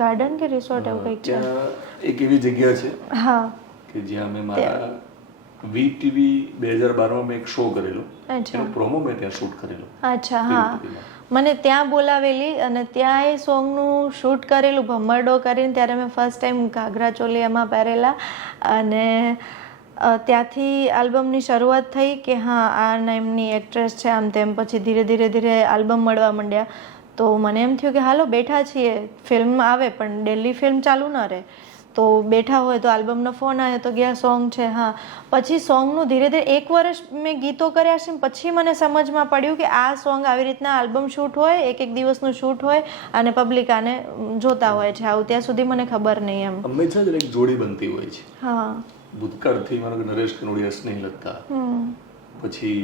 ગાર્ડન કે રિસોર્ટ એવું કંઈક છે. એક એવી જગ્યા છે હા કે જ્યાં મેં મારા વીટીવી 2012માં મેં એક શો કરેલો, એનો પ્રોમો મેં ત્યાં શૂટ કરેલો. અચ્છા, હા. મને ત્યાં બોલાવેલી અને ત્યાં એ સોંગનું શૂટ કરેલું ભમરડો કરીને. ત્યારે મેં ફર્સ્ટ ટાઈમ ઘાઘરા ચોલી એમાં પહેરેલા અને ત્યાંથી આલ્બમની શરૂઆત થઈ કે હા આ નામની એક્ટ્રેસ છે આમ તેમ. પછી ધીરે આલ્બમ મળવા માંડ્યા. તો મને એમ થયું કે હાલો બેઠા છીએ, ફિલ્મ આવે પણ ડેલી ફિલ્મ ચાલુ ન રહે, તો બેઠા હોય તો આલ્બમનો ફોન આવ્યો તો ગયા સોંગ છે. હા, પછી સોંગનું ધીરે 1 વર્ષ મેં ગીતો કર્યા છે. પછી મને સમજમાં પડ્યું કે આ સોંગ આવી રીતના આલ્બમ શૂટ હોય, એક દિવસનું શૂટ હોય અને પબ્લિક આને જોતા હોય છે. આવું ત્યાં સુધી મને ખબર નહીં એમ. હંમેશા જ એક જોડી બનતી હોય છે. હા, ભૂતકાળથી માનો કે નરેશ કનોડિયા, સ્નેહલતા, પછી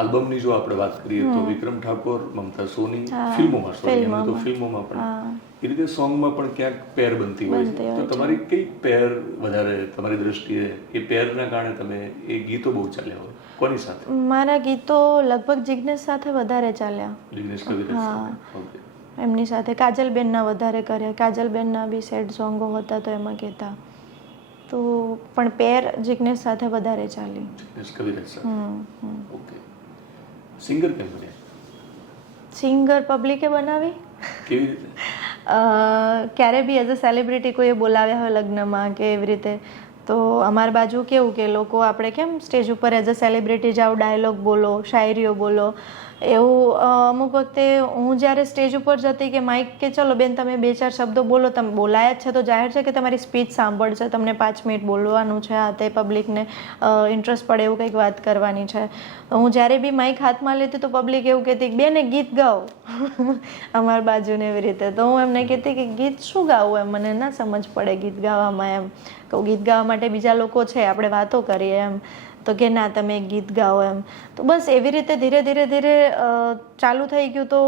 આલ્બમની જો આપણે વાત કરીએ તો વિક્રમ ઠાકોર, મમતા સોની ફિલ્મોમાં પણ એ રીતે સોંગમાં પણ ક્યાંક પેર બનતી હોય છે. તો તમારી કઈ પેર વધારે તમારી દ્રષ્ટિએ, એ પેરના કારણે તમે એ ગીતો બહુ ચાલ્યા હોય? કોની સાથે? મારા ગીતો લગભગ જિગ્નેશ સાથે વધારે ચાલ્યા. જિગ્નેશ કવિરાજ, એમની સાથે. કાજલબેનના વધારે કર્યા. કાજલબેનના બી સેડ સોંગો હતા તો એમાં કહેતા. તો પણ પેર જિગ્નેશ સાથે વધારે ચાલી. જિગ્નેશ કવિરાજ સાથે. ઓકે. સિંગર કેમ બન્યા? સિંગર પબ્લિકે બનાવી. કેવી રીતે? ક્યારે બી એઝ અ સેલિબ્રિટી કોઈએ બોલાવ્યા હોય લગ્નમાં કે એવી રીતે, તો અમારી બાજુ કેવું કે લોકો, આપણે કેમ સ્ટેજ ઉપર એઝ અ સેલિબ્રિટી જાઓ, ડાયલોગ બોલો, શાયરીઓ બોલો, એવું અમુક વખતે હું જ્યારે સ્ટેજ ઉપર જતી કે માઇક કે ચલો બેન તમે 2-4 શબ્દો બોલો, તમે બોલાયા જ છે તો જાહેર છે કે તમારી સ્પીચ સાંભળશે, તમને 5 મિનિટ બોલવાનું છે, આ તે પબ્લિકને ઇન્ટરેસ્ટ પડે એવું કંઈક વાત કરવાની છે. હું જ્યારે બી માઇક હાથમાં લેતી તો પબ્લિક એવું કહેતી કે બેન એક ગીત ગાઓ અમારી બાજુને એવી રીતે. તો હું એમને કહેતી કે ગીત શું ગાવું, એમ મને ના સમજ પડે ગીત ગાવામાં. એમ કહું ગીત ગાવા માટે બીજા લોકો છે, આપણે વાતો કરીએ એમ. તો કે ના તમે એક ગીત ગાઓ એમ. તો બસ એવી રીતે ધીરે ચાલુ થઈ ગયું. તો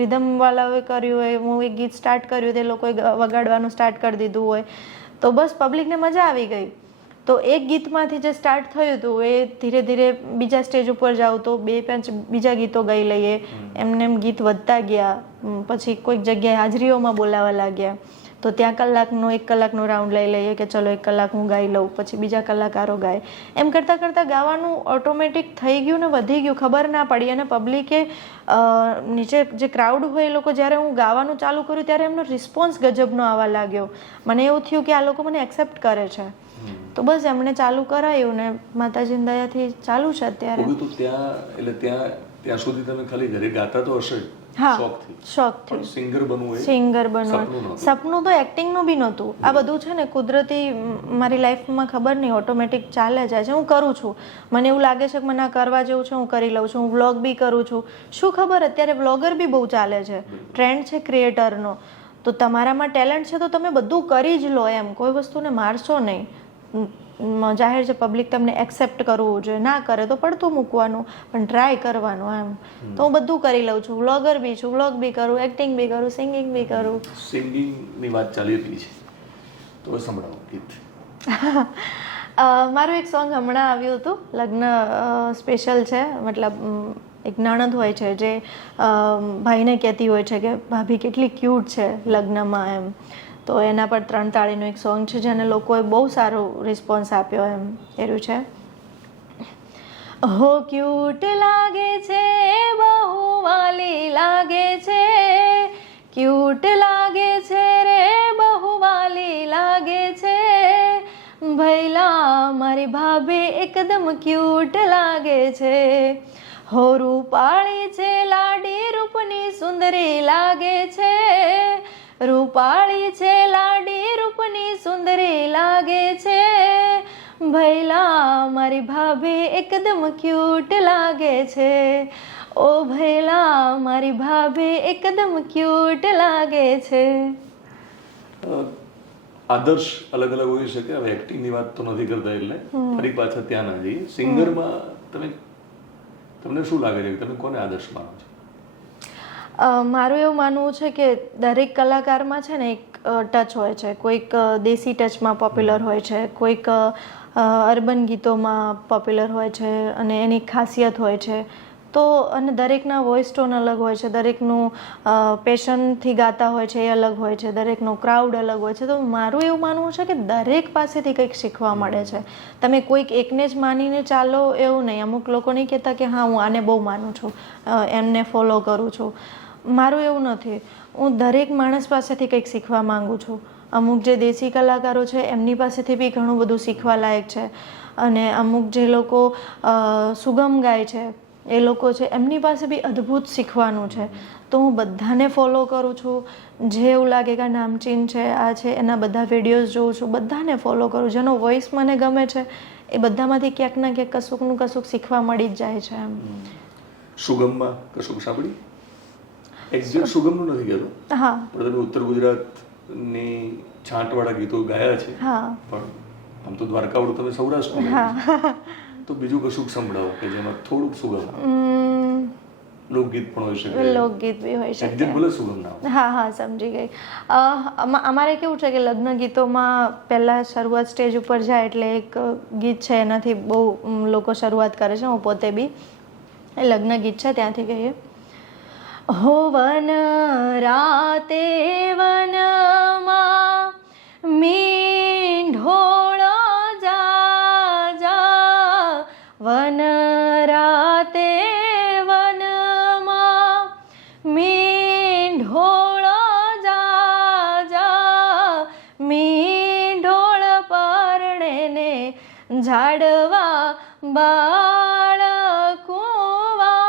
રિધમવાલાઓએ કર્યું હોય, હું એક ગીત સ્ટાર્ટ કર્યું, તે લોકોએ વગાડવાનું સ્ટાર્ટ કરી દીધું હોય, તો બસ પબ્લિકને મજા આવી ગઈ. તો એક ગીતમાંથી જે સ્ટાર્ટ થયું હતું એ ધીરે બીજા સ્ટેજ ઉપર જાઓ તો 2-5 બીજા ગીતો ગાઈ લઈએ. એમને એમ ગીત વધતા ગયા. પછી કોઈક જગ્યાએ હાજરીઓમાં બોલાવા લાગ્યા. તો ત્યાં કલાકનો 1 કલાકનો રાઉન્ડ લઈ લઈએ કે ચલો 1 કલાક હું ગાઈ લઉં, પછી બીજા કલાકારો ગાય. એમ કરતાં કરતાં ગાવાનું ઓટોમેટિક થઈ ગયું ને વધી ગયું, ખબર ના પડી. અને પબ્લિકે નીચે જે ક્રાઉડ હોય એ લોકો જ્યારે હું ગાવાનું ચાલુ કર્યું ત્યારે એમનો રિસ્પોન્સ ગજબનો આવવા લાગ્યો. મને એવું થયું કે આ લોકો મને એક્સેપ્ટ કરે છે. તો બસ એમણે ચાલુ કરાયું ને માતાજીની દયાથી ચાલુ છે અત્યારે. તો ત્યાં સુધી તમે ખાલી ઘરે ગાતા તો હશે? હા, શોખથી સિંગર બનવું સપનું તો એક્ટિંગનું બી નહોતું. આ બધું છે ને કુદરતી મારી લાઈફમાં ખબર નહીં ઓટોમેટિક ચાલે જાય છે. હું કરું છું, મને એવું લાગે છે કે મને આ કરવા જેવું છે, હું કરી લઉં છું. હું વ્લોગ બી કરું છું. શું ખબર અત્યારે વ્લોગર બી બહુ ચાલે છે, ટ્રેન્ડ છે ક્રિએટરનો. તો તમારામાં ટેલેન્ટ છે તો તમે બધું કરી જ લો એમ, કોઈ વસ્તુને મારશો નહીં. જાહેર છે પબ્લિક તમને એક્સેપ્ટ કરવું જોઈએ, ના કરે તો પડતું મૂકવાનું, પણ ટ્રાય કરવાનું એમ. તો હું બધું કરી લઉં છું, વ્લોગર બી છું, વ્લોગ બી કરું, એક્ટિંગ બી કરું, સિંગિંગ બી કરું. સિંગિંગની વાત ચાલી રહી છે તો સંભળાવો ગીત. મારું એક સોંગ હમણાં આવ્યું હતું, લગ્ન સ્પેશિયલ છે. મતલબ એક નણંદ હોય છે જે ભાઈને કહેતી હોય છે કે ભાભી કેટલી ક્યુટ છે લગ્નમાં એમ. તો એના પર 3 તાળીનું એક સોંગ છે જેને લોકોએ બહુ સારો રિસ્પોન્સ આપ્યો એમ. એવું છે, હો ક્યુટ લાગે છે, બહુ વાલી લાગે છે, ક્યુટ લાગે છે રે, બહુ વાલી લાગે છે, ભૈલા મારી ભાભી એકદમ ક્યુટ લાગે છે, હો રૂપાળી છે, લાડી રૂપની સુંદરી લાગે છે, રૂપાળી છે, લાડી રૂપની સુંદરી લાગે છે, ભૈલા મારી ભાભી એકદમ ક્યુટ લાગે છે, ઓ ભૈલા મારી ભાભી એકદમ ક્યુટ લાગે છે. આદર્શ અલગ અલગ હોઈ શકે. હવે એક્ટિંગની વાત તો નથી કરતા એટલે ફરી પાછા ત્યાં ના જઈએ. સિંગરમાં તમને શું લાગે છે, તમે કોને આદર્શ માનો છો? મારું એવું માનવું છે કે દરેક કલાકારમાં છે ને એક ટચ હોય છે. કોઈક દેશી ટચમાં પોપ્યુલર હોય છે, કોઈક અર્બન ગીતોમાં પોપ્યુલર હોય છે અને એની ખાસિયત હોય છે. તો અને દરેકના વોઇસ ટોન અલગ હોય છે, દરેકનું પેશનથી ગાતા હોય છે એ અલગ હોય છે, દરેકનો ક્રાઉડ અલગ હોય છે. તો મારું એવું માનવું છે કે દરેક પાસેથી કંઈક શીખવા મળે છે. તમે કોઈક એકને જ માનીને ચાલો એવું નહીં. અમુક લોકો નહીં કહેતા કે હા હું આને બહુ માનું છું, એમને ફોલો કરું છું. મારું એવું નથી. હું દરેક માણસ પાસેથી કંઈક શીખવા માંગુ છું. અમુક જે દેશી કલાકારો છે એમની પાસેથી બી ઘણું બધું શીખવા લાયક છે. અને અમુક જે લોકો સુગમ ગાય છે એ લોકો છે એમની પાસે બી અદ્ભુત શીખવાનું છે. તો હું બધાને ફોલો કરું છું. જે એવું લાગે કે નામચીન છે, આ છે, એના બધા વિડીયોઝ જોઉં છું, બધાને ફોલો કરું. જેનો વોઇસ મને ગમે છે એ બધામાંથી ક્યાંક ના ક્યાંક કશુંકનું કશુંક શીખવા મળી જ જાય છે એમ. સુગમમાં કશુંક સાંભળી? એક્ઝેક્ટ સુગમનું નથી કહેતો, હા, પણ તમે ઉત્તર ગુજરાતની છાંટવાળા ગીતો ગાયા છે. હા, પણ આમ તો દ્વારકાવાળું તમે સૌરાષ્ટ્રનું ગાયું છે. તો બીજું કશુંક સંભળાવો કે જેમાં થોડુંક સુગમ, લોકગીત પણ હોઈ શકે, લોકગીત બી હોઈ શકે. એક્ઝેક્ટ ભલે સુગમ ના હોય. હા હા, સમજી ગઈ. અમારે કેવું છે કે લગ્ન ગીતોમાં પહેલાં શરૂઆત સ્ટેજ ઉપર જાય એટલે એક ગીત છે એનાથી બહુ લોકો શરૂઆત કરે છે. હું પોતે બી એ લગ્ન ગીત છે ત્યાંથી કહીએ. હો વન રાતે વનમાં મીંઢોળ જા જા, વન રાતે વનમાં મીંઢોળ જા જા, મીંઢોળ પરણે ને ઝાડવા બાળ કુંવારા,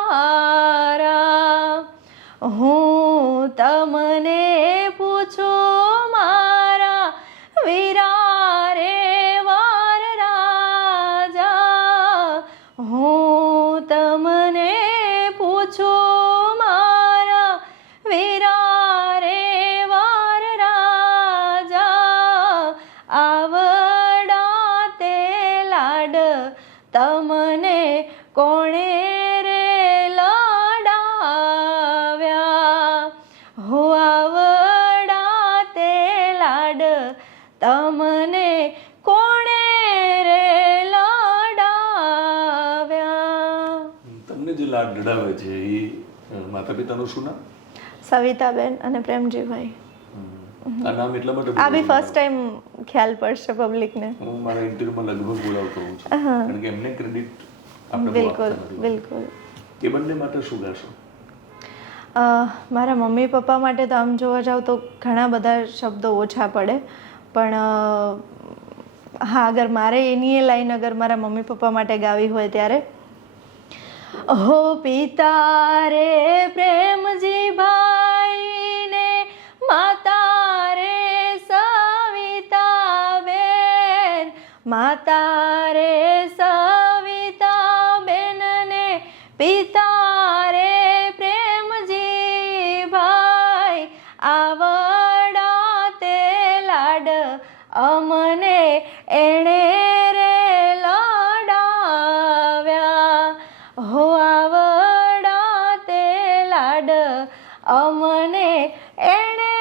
હું તમને પૂછું મારા વીરા રે વર રાજા, હું તમને પૂછું મારા વીરા રે વર રાજા, આવડા તે લાડ તમને કોણે રે લડાવ્યા, હો આવડા તે લાડ તમને કોણે રે લડાવ્યા. તમને જે લાડ લડાવે છે એ માતા પિતાનું શું નામ? સવિતાબેન અને પ્રેમજીભાઈ. આ નામ એટલા માટે આ બી ફર્સ્ટ ટાઈમ ખ્યાલ પડશે પબ્લિકને. હું મારા ઇન્ટરવ્યુમાં લગભગ બોલાવતો હોઉં છું કારણ કે એમને ક્રેડિટ આપણે બિલકુલ બિલકુલ. એ બંને માટે શું ગાશો? મારા મમ્મી પપ્પા માટે તો આમ જોવા જાવ તો ઘણા બધા શબ્દો ઓછા પડે, પણ હા, અગર મારે એની એ લાઈન અગર મારા મમ્મી પપ્પા માટે ગાવી હોય ત્યારે, હો પિતા રે પ્રેમજી ભાઈને, માતા રે સવિતા બેન, માતા રે સવિતા બેન ને પિતા રે પ્રેમજી ભાઈ, આવડા તે લાડ અમને એણે રે લડાવ્યા, હો આવડા તે લાડ અમને એણે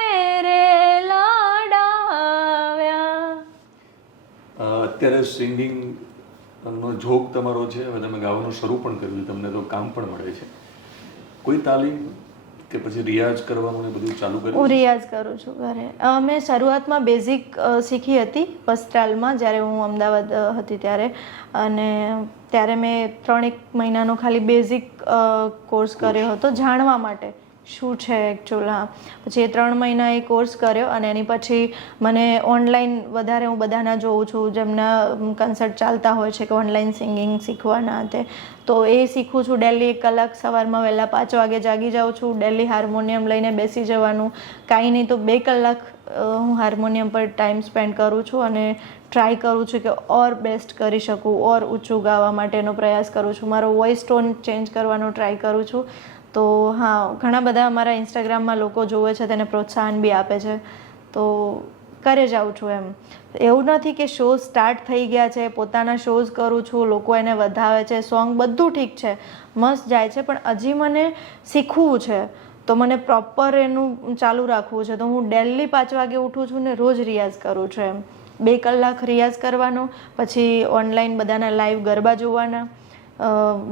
રે લડાવ્યા. અત્યારે સિંગિંગ નો જોક તમારો છે, હવે તમે ગાવાનું શરૂ પણ કર્યું, તમને તો કામ પણ મળે છે. કોઈ તાલીમ કે પછી રિયાઝ કરવાનું ને બધું ચાલુ કર્યું? હું રિયાઝ કરું છું ઘરે. મેં શરૂઆતમાં બેઝિક શીખી હતી પસ્ત્રાલમાં, જ્યારે હું અમદાવાદ હતી ત્યારે, અને ત્યારે મેં 3-1 મહિનાનો ખાલી બેઝિક કોર્સ કર્યો હતો જાણવા માટે શું છે એકચ્યુઅલ. હા, પછી એ 3 મહિના એ કોર્સ કર્યો અને એની પછી મને ઓનલાઈન વધારે હું બધાના જોઉં છું જેમના કન્સર્ટ ચાલતા હોય છે કે ઓનલાઈન સિંગિંગ શીખવાના તે, તો એ શીખું છું. ડેલી 1 કલાક સવારમાં વહેલા 5 વાગે જાગી જાઉં છું, ડેલી હાર્મોનિયમ લઈને બેસી જવાનું, કાંઈ નહીં તો 2 કલાક હું હાર્મોનિયમ પર ટાઈમ સ્પેન્ડ કરું છું અને ટ્રાય કરું છું કે ઓર બેસ્ટ કરી શકું, ઓર ઊંચું ગાવા માટેનો પ્રયાસ કરું છું, મારો વોઇસ ટોન ચેન્જ કરવાનો ટ્રાય કરું છું. તો હા, ઘણા બધા અમારા ઇન્સ્ટાગ્રામમાં લોકો જોવે છે, તેને પ્રોત્સાહન બી આપે છે, તો કરે જાઉં છું એમ. એવું નથી કે શોઝ સ્ટાર્ટ થઈ ગયા છે, પોતાના શોઝ કરું છું, લોકો એને વધાવે છે, સોંગ બધું ઠીક છે, મસ્ત જાય છે, પણ હજી મને શીખવું છે, તો મને પ્રોપર એનું ચાલુ રાખવું છે. તો હું ડેલી 5 વાગે ઉઠું છું ને રોજ રિયાઝ કરું છું એમ. 2 કલાક રિયાઝ કરવાનો, પછી ઓનલાઈન બધાના લાઈવ ગરબા જોવાના,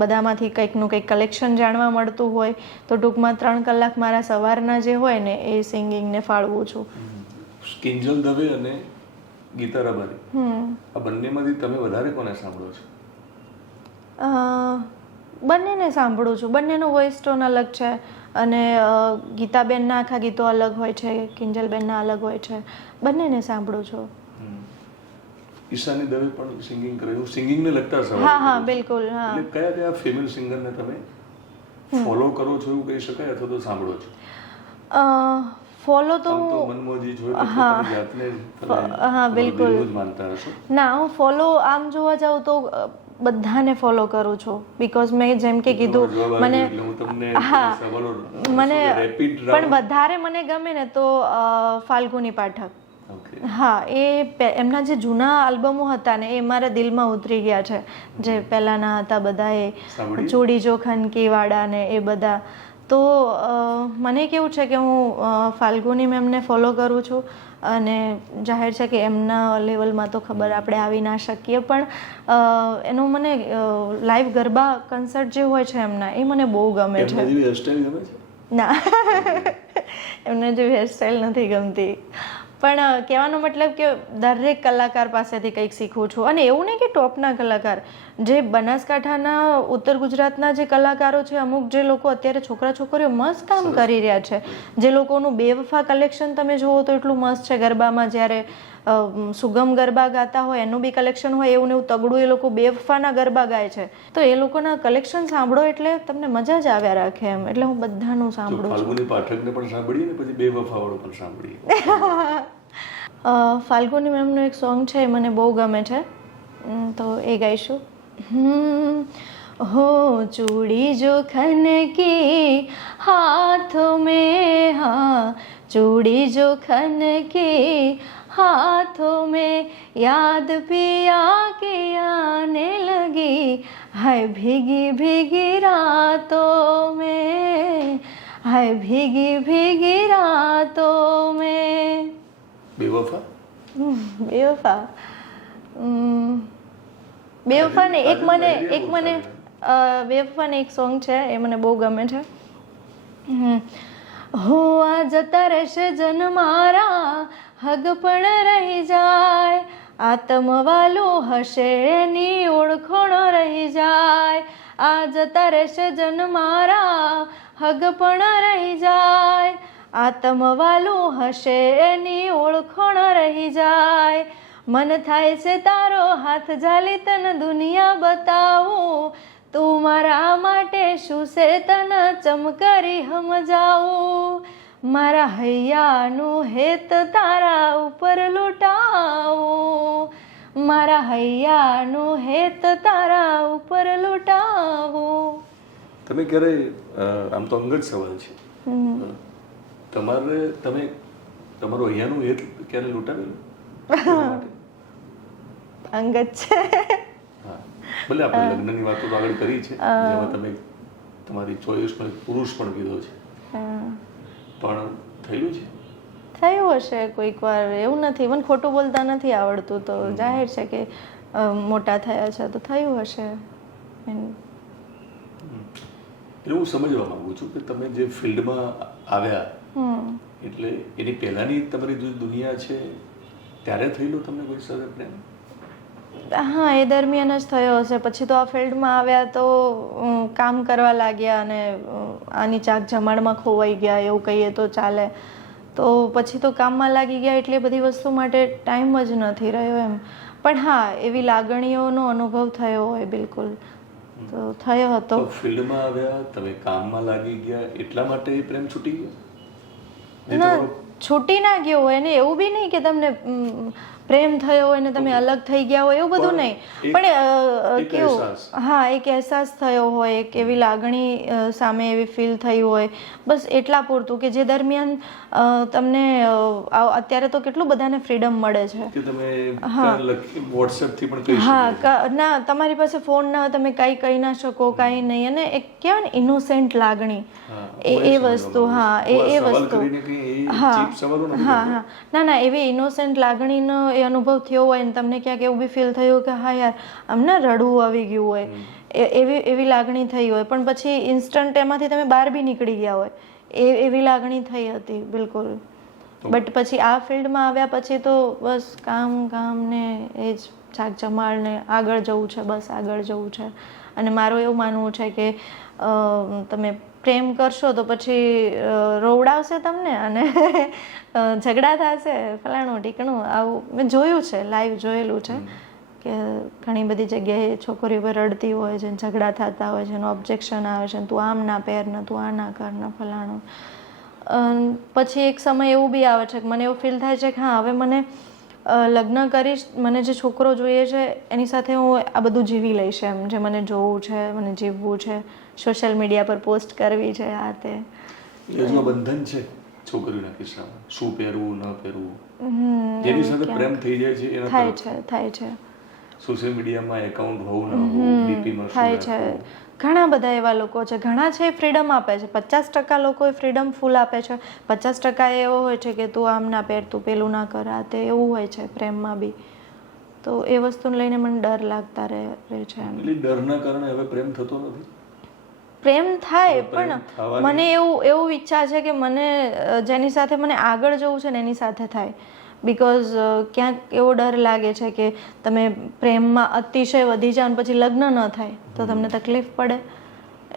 બધામાંથી કંઈકનું કંઈક કલેક્શન જાણવા મળતું હોય, તો ટૂંકમાં 3 કલાક મારા સવારના જે હોય ને એ સિંગિંગને ફાળવું છું. કિંજલ દવે અને ગીતા રબારી, આ બંનેમાંથી તમે વધારે કોને સાંભળો છો? બંનેને સાંભળું છું, બંનેનો વોઇસ ટોન અલગ છે, અને ગીતાબેનના આખા ગીતો અલગ હોય છે, કિંજલબેનના અલગ હોય છે, બંનેને સાંભળું છું. ઈશાની દવે પણ સિંગિંગ કર્યું, સિંગિંગને લગતા સવાલ. હા હા બિલકુલ. હા, એટલે કયા કયા ફિમેલ સિંગરને તમે ફોલો કરો છો એવું કહી શકાય, અથવા તો સાંભળો છો? ફોલો તો મનમોજી જોઈ તો પોતાની જાતને હા બિલકુલ જ માનતા હશો? ના, હું ફોલો આમ જોવા જાઉં તો બધાને ફોલો કરું છું, બીકોઝ મેં જેમ કે કીધું મને, હા મને, પણ વધારે મને ગમે ને તો ફાલ્ગુની પાઠક. હા, એ એમના જે જૂના આલ્બમો હતા ને એ મારા દિલમાં ઉતરી ગયા છે, જે પહેલાંના હતા બધા, એ ચોડી જો ખનકી વાળા ને એ બધા. તો મને કેવું છે કે હું ફાલ્ગુની મેમને ફોલો કરું છું, અને જાહેર છે કે એમના લેવલમાં તો ખબર આપણે આવી ના શકીએ, પણ એનું મને લાઈવ ગરબા કન્સર્ટ જે હોય છે એમના, એ મને બહુ ગમે છે. ના, એમને જેવી હેરસ્ટાઈલ નથી ગમતી, પણ કહેવાનો મતલબ કે દરેક કલાકાર પાસેથી કંઈક શીખું છું. અને એવું નહીં કે ટોપના કલાકાર, જે બનાસકાંઠાના, ઉત્તર ગુજરાતના જે કલાકારો છે, અમુક જે લોકો અત્યારે છોકરા છોકરીઓ મસ્ત કામ કરી રહ્યા છે, જે લોકોનું બેવફા કલેક્શન તમે જુઓ તો એટલું મસ્ત છે ગરબામાં. જ્યારે સુગમ ગરબા ગાતા હોય એનું બી કલેક્શન હોય, એવું ને એવું તગડું એ લોકો બેવફાના ગરબા ગાય છે, તો એ લોકોના કલેક્શન સાંભળો એટલે તમને મજા જ આવ્યા રાખે એમ. એટલે હું બધાનું સાંભળું છું. ફાલ્ગુની પાઠકને પણ સાંભળીએ ને પછી બેવફાવાળું પણ સાંભળીએ. ફાલ્ગુની મેમનું એક સોંગ છે, એ મને બહુ ગમે છે, તો એ ગાઈશું. हो चूड़ी जो खन की हाथों में, हाँ चूड़ी जो खन की हाथों में, याद पिया के आने लगी, हाय भीगी भीगी रातों में, हाय भीगी भीगी रातों में. बेवफा बेवफा બેવફા ને એક મને બેવફા ને એક સોંગ છે, એ મને બહુ ગમે છે. હો આ જતા રહેશે જન મારા હગ પણ રહી જાય, આત્મવાલું હશે એની ઓળખોણો રહી જાય, આ જતા રહેશે જન મારા હગ પણ રહી જાય, આત્મવાલું હશે એની ઓળખોણ રહી જાય, મન થાય છે તારો હાથ ઝાલી તને દુનિયા બતાવું, તું મારા માટે શું છે તને ચમકરી સમજાવું, મારા હૈયાનું હેત તારા ઉપર લૂંટાવું, મારા હૈયાનું હેત તારા ઉપર લૂંટાવું. તમે ક્યારે આમ તો અંગત સવાલ છે, તમારે તમે તમારું અહીંયાનું હેત ક્યારે લૂંટાવેલું? અંગત છે. હા, ભલે આપણે લગ્નની વાતો તો આગળ કરી છે, જેમાં તમે તમારી ચોઈસનો એક પુરુષ પણ કીધો છે, પણ થયેલું છે? થયું હશે કોઈક વાર, એવું નથી, મને ખોટું બોલતા નથી આવડતું, તો જાહેર છે કે મોટા થયા છે તો થયું હશે. એવું સમજવા માંગુ છું કે તમે જે ફિલ્ડમાં આવ્યા એટલે એની પહેલાની તમારી જે દુનિયા છે ત્યારે થયેલું તમને કોઈ સાથે પ્રેમ? હા, એ દરમિયાન જ થયો હશે. પછી તો આ ફિલ્ડમાં આવ્યા તો કામ કરવા લાગ્યા અને આની ચાક જમાડમાં ખોવાઈ ગયા એવું કહીએ તો ચાલે. તો પછી તો કામમાં લાગી ગયા એટલે બધી વસ્તુ માટે ટાઈમ જ નથી રહ્યો એમ. પણ હા, એવી લાગણીઓનો અનુભવ થયો હોય બિલકુલ, તો થયો હતો. ફિલ્ડમાં આવ્યા, તમે કામમાં લાગી ગયા એટલા માટે એ પ્રેમ છૂટી ગયો? ના, છૂટી ના ગયો હોય ને એવું બી નહીં કે તમને પ્રેમ થયો હોય ને તમે અલગ થઈ ગયા હોય એવું બધું નહીં, પણ કેવું, હા, એક અહેસાસ થયો હોય, એક એવી લાગણી સામે એવી ફીલ થઈ હોય, બસ એટલા પૂરતું કે જે દરમિયાન તમને અત્યારે તો કેટલું બધાને ફ્રીડમ મળે છે કે તમે WhatsApp થી પણ કહી શકો. હા, ના, તમારી પાસે ફોન ના હોય, તમે કાંઈ કહી ના શકો, કાંઈ નહીં, અને એક કહેવાય ને ઇનોસેન્ટ લાગણી, એ વસ્તુ, હા, એ વસ્તુ, હા હા હા, ના ના, એવી ઇનોસેન્ટ લાગણીનો એ અનુભવ થયો હોય ને તમને ક્યાંક એવું બી ફીલ થયું કે હા યાર અમને રડવું આવી ગયું હોય, એવી લાગણી થઈ હોય, પણ પછી ઇન્સ્ટન્ટ એમાંથી તમે બહાર બી નીકળી ગયા હોય, એવી લાગણી થઈ હતી બિલકુલ. બટ પછી આ ફિલ્ડમાં આવ્યા પછી તો બસ કામ ને એ જ ચાક જમાડ ને આગળ જવું છે, બસ આગળ જવું છે. અને મારું એવું માનવું છે કે તમે પ્રેમ કરશો તો પછી રોવડાવશે તમને અને ઝઘડા થશે, ફલાણું ઢીકણું, આવું મેં જોયું છે, લાઈવ જોયેલું છે કે ઘણી બધી જગ્યાએ છોકરીઓ પર રડતી હોય છે, ઝઘડા થતા હોય છે, એનું ઓબ્જેક્શન આવે છે, તું આમ ના પહેર ને, તું આ ના કર ને, ફલાણું. પછી એક સમય એવું બી આવે છે કે મને એવું ફીલ થાય છે કે હા, હવે મને લગ્ન કરીશ, મને જે છોકરો જોઈએ છે એની સાથે હું આ બધું જીવી લઈશ એમ, જે મને જોવું છે, મને જીવવું છે, સોશિયલ મીડિયા પર પોસ્ટ કરવી છે, આ તે. એનું બંધન છે છોકરીઓના કિસ્સામાં, શું પહેરવું ન પહેરવું, જેની સાથે પ્રેમ થઈ જાય છે એના થાય છે સોશિયલ મીડિયામાં એકાઉન્ટ હોવું ન હોવું, ડીપીમાં થાય છે. ઘણા બધા એવા લોકો છે, ઘણા છે ફ્રીડમ આપે છે, 50% લોકો ફ્રીડમ ફૂલ આપે છે, 50% એવો હોય છે કે તું આમ ના પહેર, તું પેલું ના કર, આ તે, એવું હોય છે પ્રેમમાં બી. તો એ વસ્તુને લઈને મને ડર લાગતા રહે છે. એટલે ડરના કારણે હવે પ્રેમ થતો નથી? પ્રેમ થાય, પણ મને એવું ઈચ્છા છે કે મને જેની સાથે મને આગળ જવું છે ને એની સાથે થાય. બિકોઝ ક્યાંક એવો ડર લાગે છે કે તમે પ્રેમમાં અતિશય વધી જાઓ પછી લગ્ન ન થાય તો તમને તકલીફ પડે,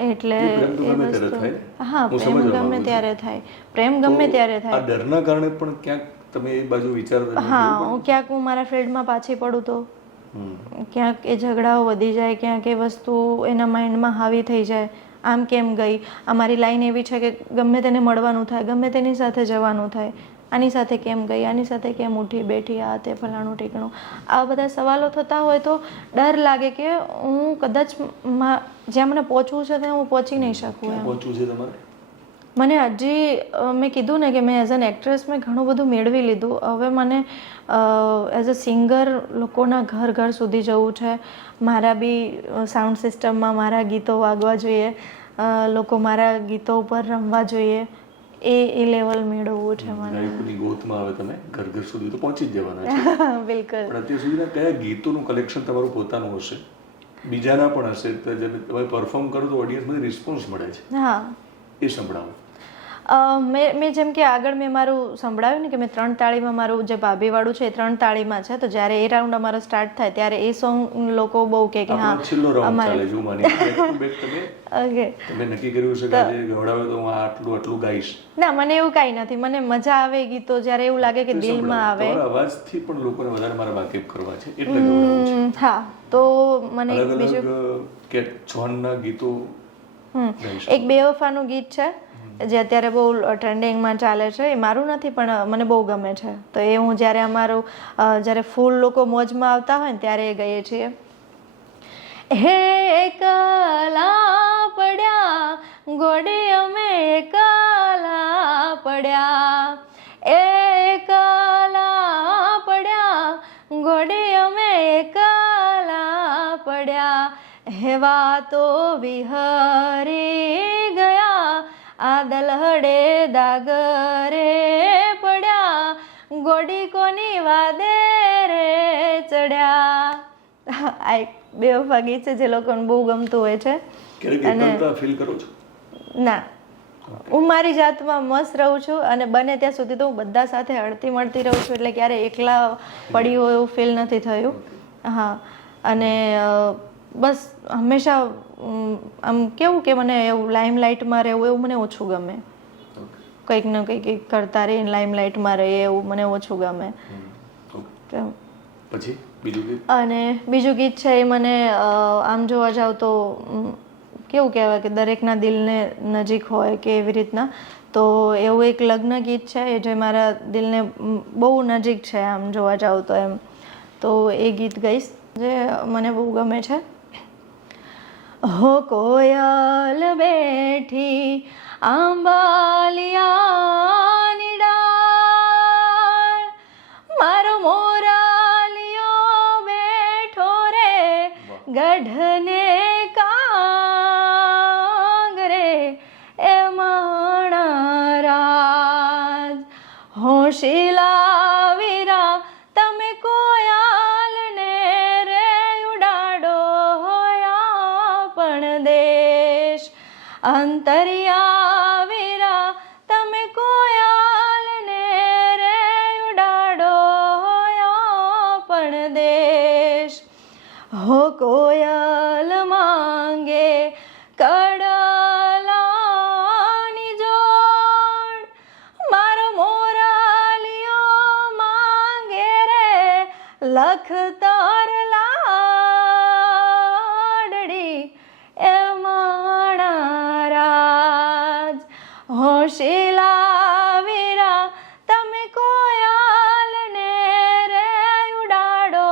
એટલે એ વસ્તુ, હા, પ્રેમ ગમે ત્યારે થાય, પ્રેમ ગમે ત્યારે થાય. આ ડરના કારણે પણ ક્યાંક તમે એ બાજુ વિચાર, હા, ક્યાંક હું મારા ફિલ્ડમાં પાછી પડું તો ક્યાંક એ ઝઘડાઓ વધી જાય, ક્યાંક એ વસ્તુ એના માઇન્ડમાં હાવી થઈ જાય, આમ કેમ ગઈ, અમારી લાઈન એવી છે કે ગમે તેને મળવાનું થાય, ગમે તેની સાથે જવાનું થાય, આની સાથે કેમ ગઈ, આની સાથે કેમ ઉઠી બેઠી, આ તે, ફલાણું ઠીકણું, આ બધા સવાલો થતા હોય તો ડર લાગે કે હું કદાચ જ્યાં મને પહોંચવું છે ત્યાં હું પહોંચી નહીં શકું. પહોંચવું છે તમારે? મને હજી મેં કીધું ને કે મેં એઝ એન એક્ટ્રેસ મેં ઘણું બધું મેળવી લીધું, હવે મને એઝ અ સિંગર લોકોના ઘર ઘર સુધી જવું છે, મારા બી સાઉન્ડ સિસ્ટમમાં મારા ગીતો વાગવા જોઈએ, લોકો મારા ગીતો ઉપર રમવા જોઈએ, એ લેવલ મેળવવું છે મને. ગાયકોની ગોતમાં હવે તમે ઘર ઘર સુધી તો પહોંચી જ જવાના છે. બિલકુલ. પણ અત્યાર સુધીના કયા ગીતોનું કલેક્શન તમારું પોતાનું હશે, બીજાના પણ હશે, તમે પરફોર્મ કરો તો ઓડિયન્સમાંથી રિસ્પોન્સ મળે છે, હા, એ સંભળાવો. મેં જેમ કે આગળ મેં મારું સંભળાવ્યું ને કે મેં 3 તાળીમાં મારું જે ભાભીવાળું છે એ 3 તાળીમાં છે, તો જ્યારે એ રાઉન્ડ અમારો સ્ટાર્ટ થાય ત્યારે એ સોંગ લોકો બહુ કે હા છેલ્લો રાઉન્ડ ચાલે જો માની બેક ટુ બેક ઓકે તમે નક્કી કર્યું છે કે આજે ગવડાવે તો હું આટલું ગાઈશ? ના, મને એવું કાંઈ નથી. મને મજા આવે ગીતો જ્યારે એવું લાગે કે દિલમાં આવે. તમારા અવાજથી પણ લોકોને વધારે મારા વાકેફ કરવા છે એટલે ગવડાવું છું. હા, તો મને અલગ બીજું અલગ કે જોનના ગીતો એક બેવફાનું ગીત છે જે અત્યારે બહુ ટ્રેન્ડિંગમાં ચાલે છે. એ મારું નથી પણ મને બહુ ગમે છે. તો એ હું જ્યારે અમારું જ્યારે ફૂલ લોકો મોજમાં આવતા હોય ને ત્યારે એ ગઈએ છીએ. હે એકલા પડ્યા ગોડે અમે એકલા પડ્યા, એકલા પડ્યા ગોડે અમે એકલા પડ્યા, હેવા તો વિહરી ગયા આ દલહડે દાગરે પડ્યા, ગોડી કોની વાદે રે ચડ્યા. આ એક બેવફા ગીત છે જે લોકોને બહુ ગમતું હોય છે. ફીલ કરો છો? ના, હું મારી જાતમાં મસ્ત રહું છું અને બને ત્યાં સુધી તો હું બધા સાથે હળતી મળતી રહું છું, એટલે ક્યારે એકલા પડી હોય એવું ફીલ નથી થયું. હા, અને બસ હંમેશા આમ કેવું કે મને એવું લાઇમલાઇટમાં રહેવું એવું મને ઓછું ગમે. કંઈક ને કંઈક કરતા રહીને લાઇમલાઇટમાં રહીએ એવું મને ઓછું ગમે. પછી બીજું ગીત? અને બીજું ગીત છે એ મને આમ જોવા જાવ તો કેવું કહેવાય કે દરેકના દિલને નજીક હોય કે એવી રીતના, તો એવું એક લગ્ન ગીત છે એ જે મારા દિલને બહુ નજીક છે આમ જોવા જાવ તો એમ. તો એ ગીત ગઈશ જે મને બહુ ગમે છે. હો કોયલ બેઠી આંબાલિયાની ડાળ, મારો મોરાલિયો બેઠો રે ગઢને કાંગરે, એ માણા રાજ હોશીલા વીરા તમે કોયાલને રે ઉડાડો પણ દેશ, અંતરિયા વીરા તમે કોયાલને રે ઉડાડો પણ દેશ, હો કોયલ માંગે કડલાની જોડ, મારો મોરાલિયો માંગે રે લખતર લાડડી, એ માણા રાજ હોશીલા વીરા તમે કોયાલને રે ઉડાડો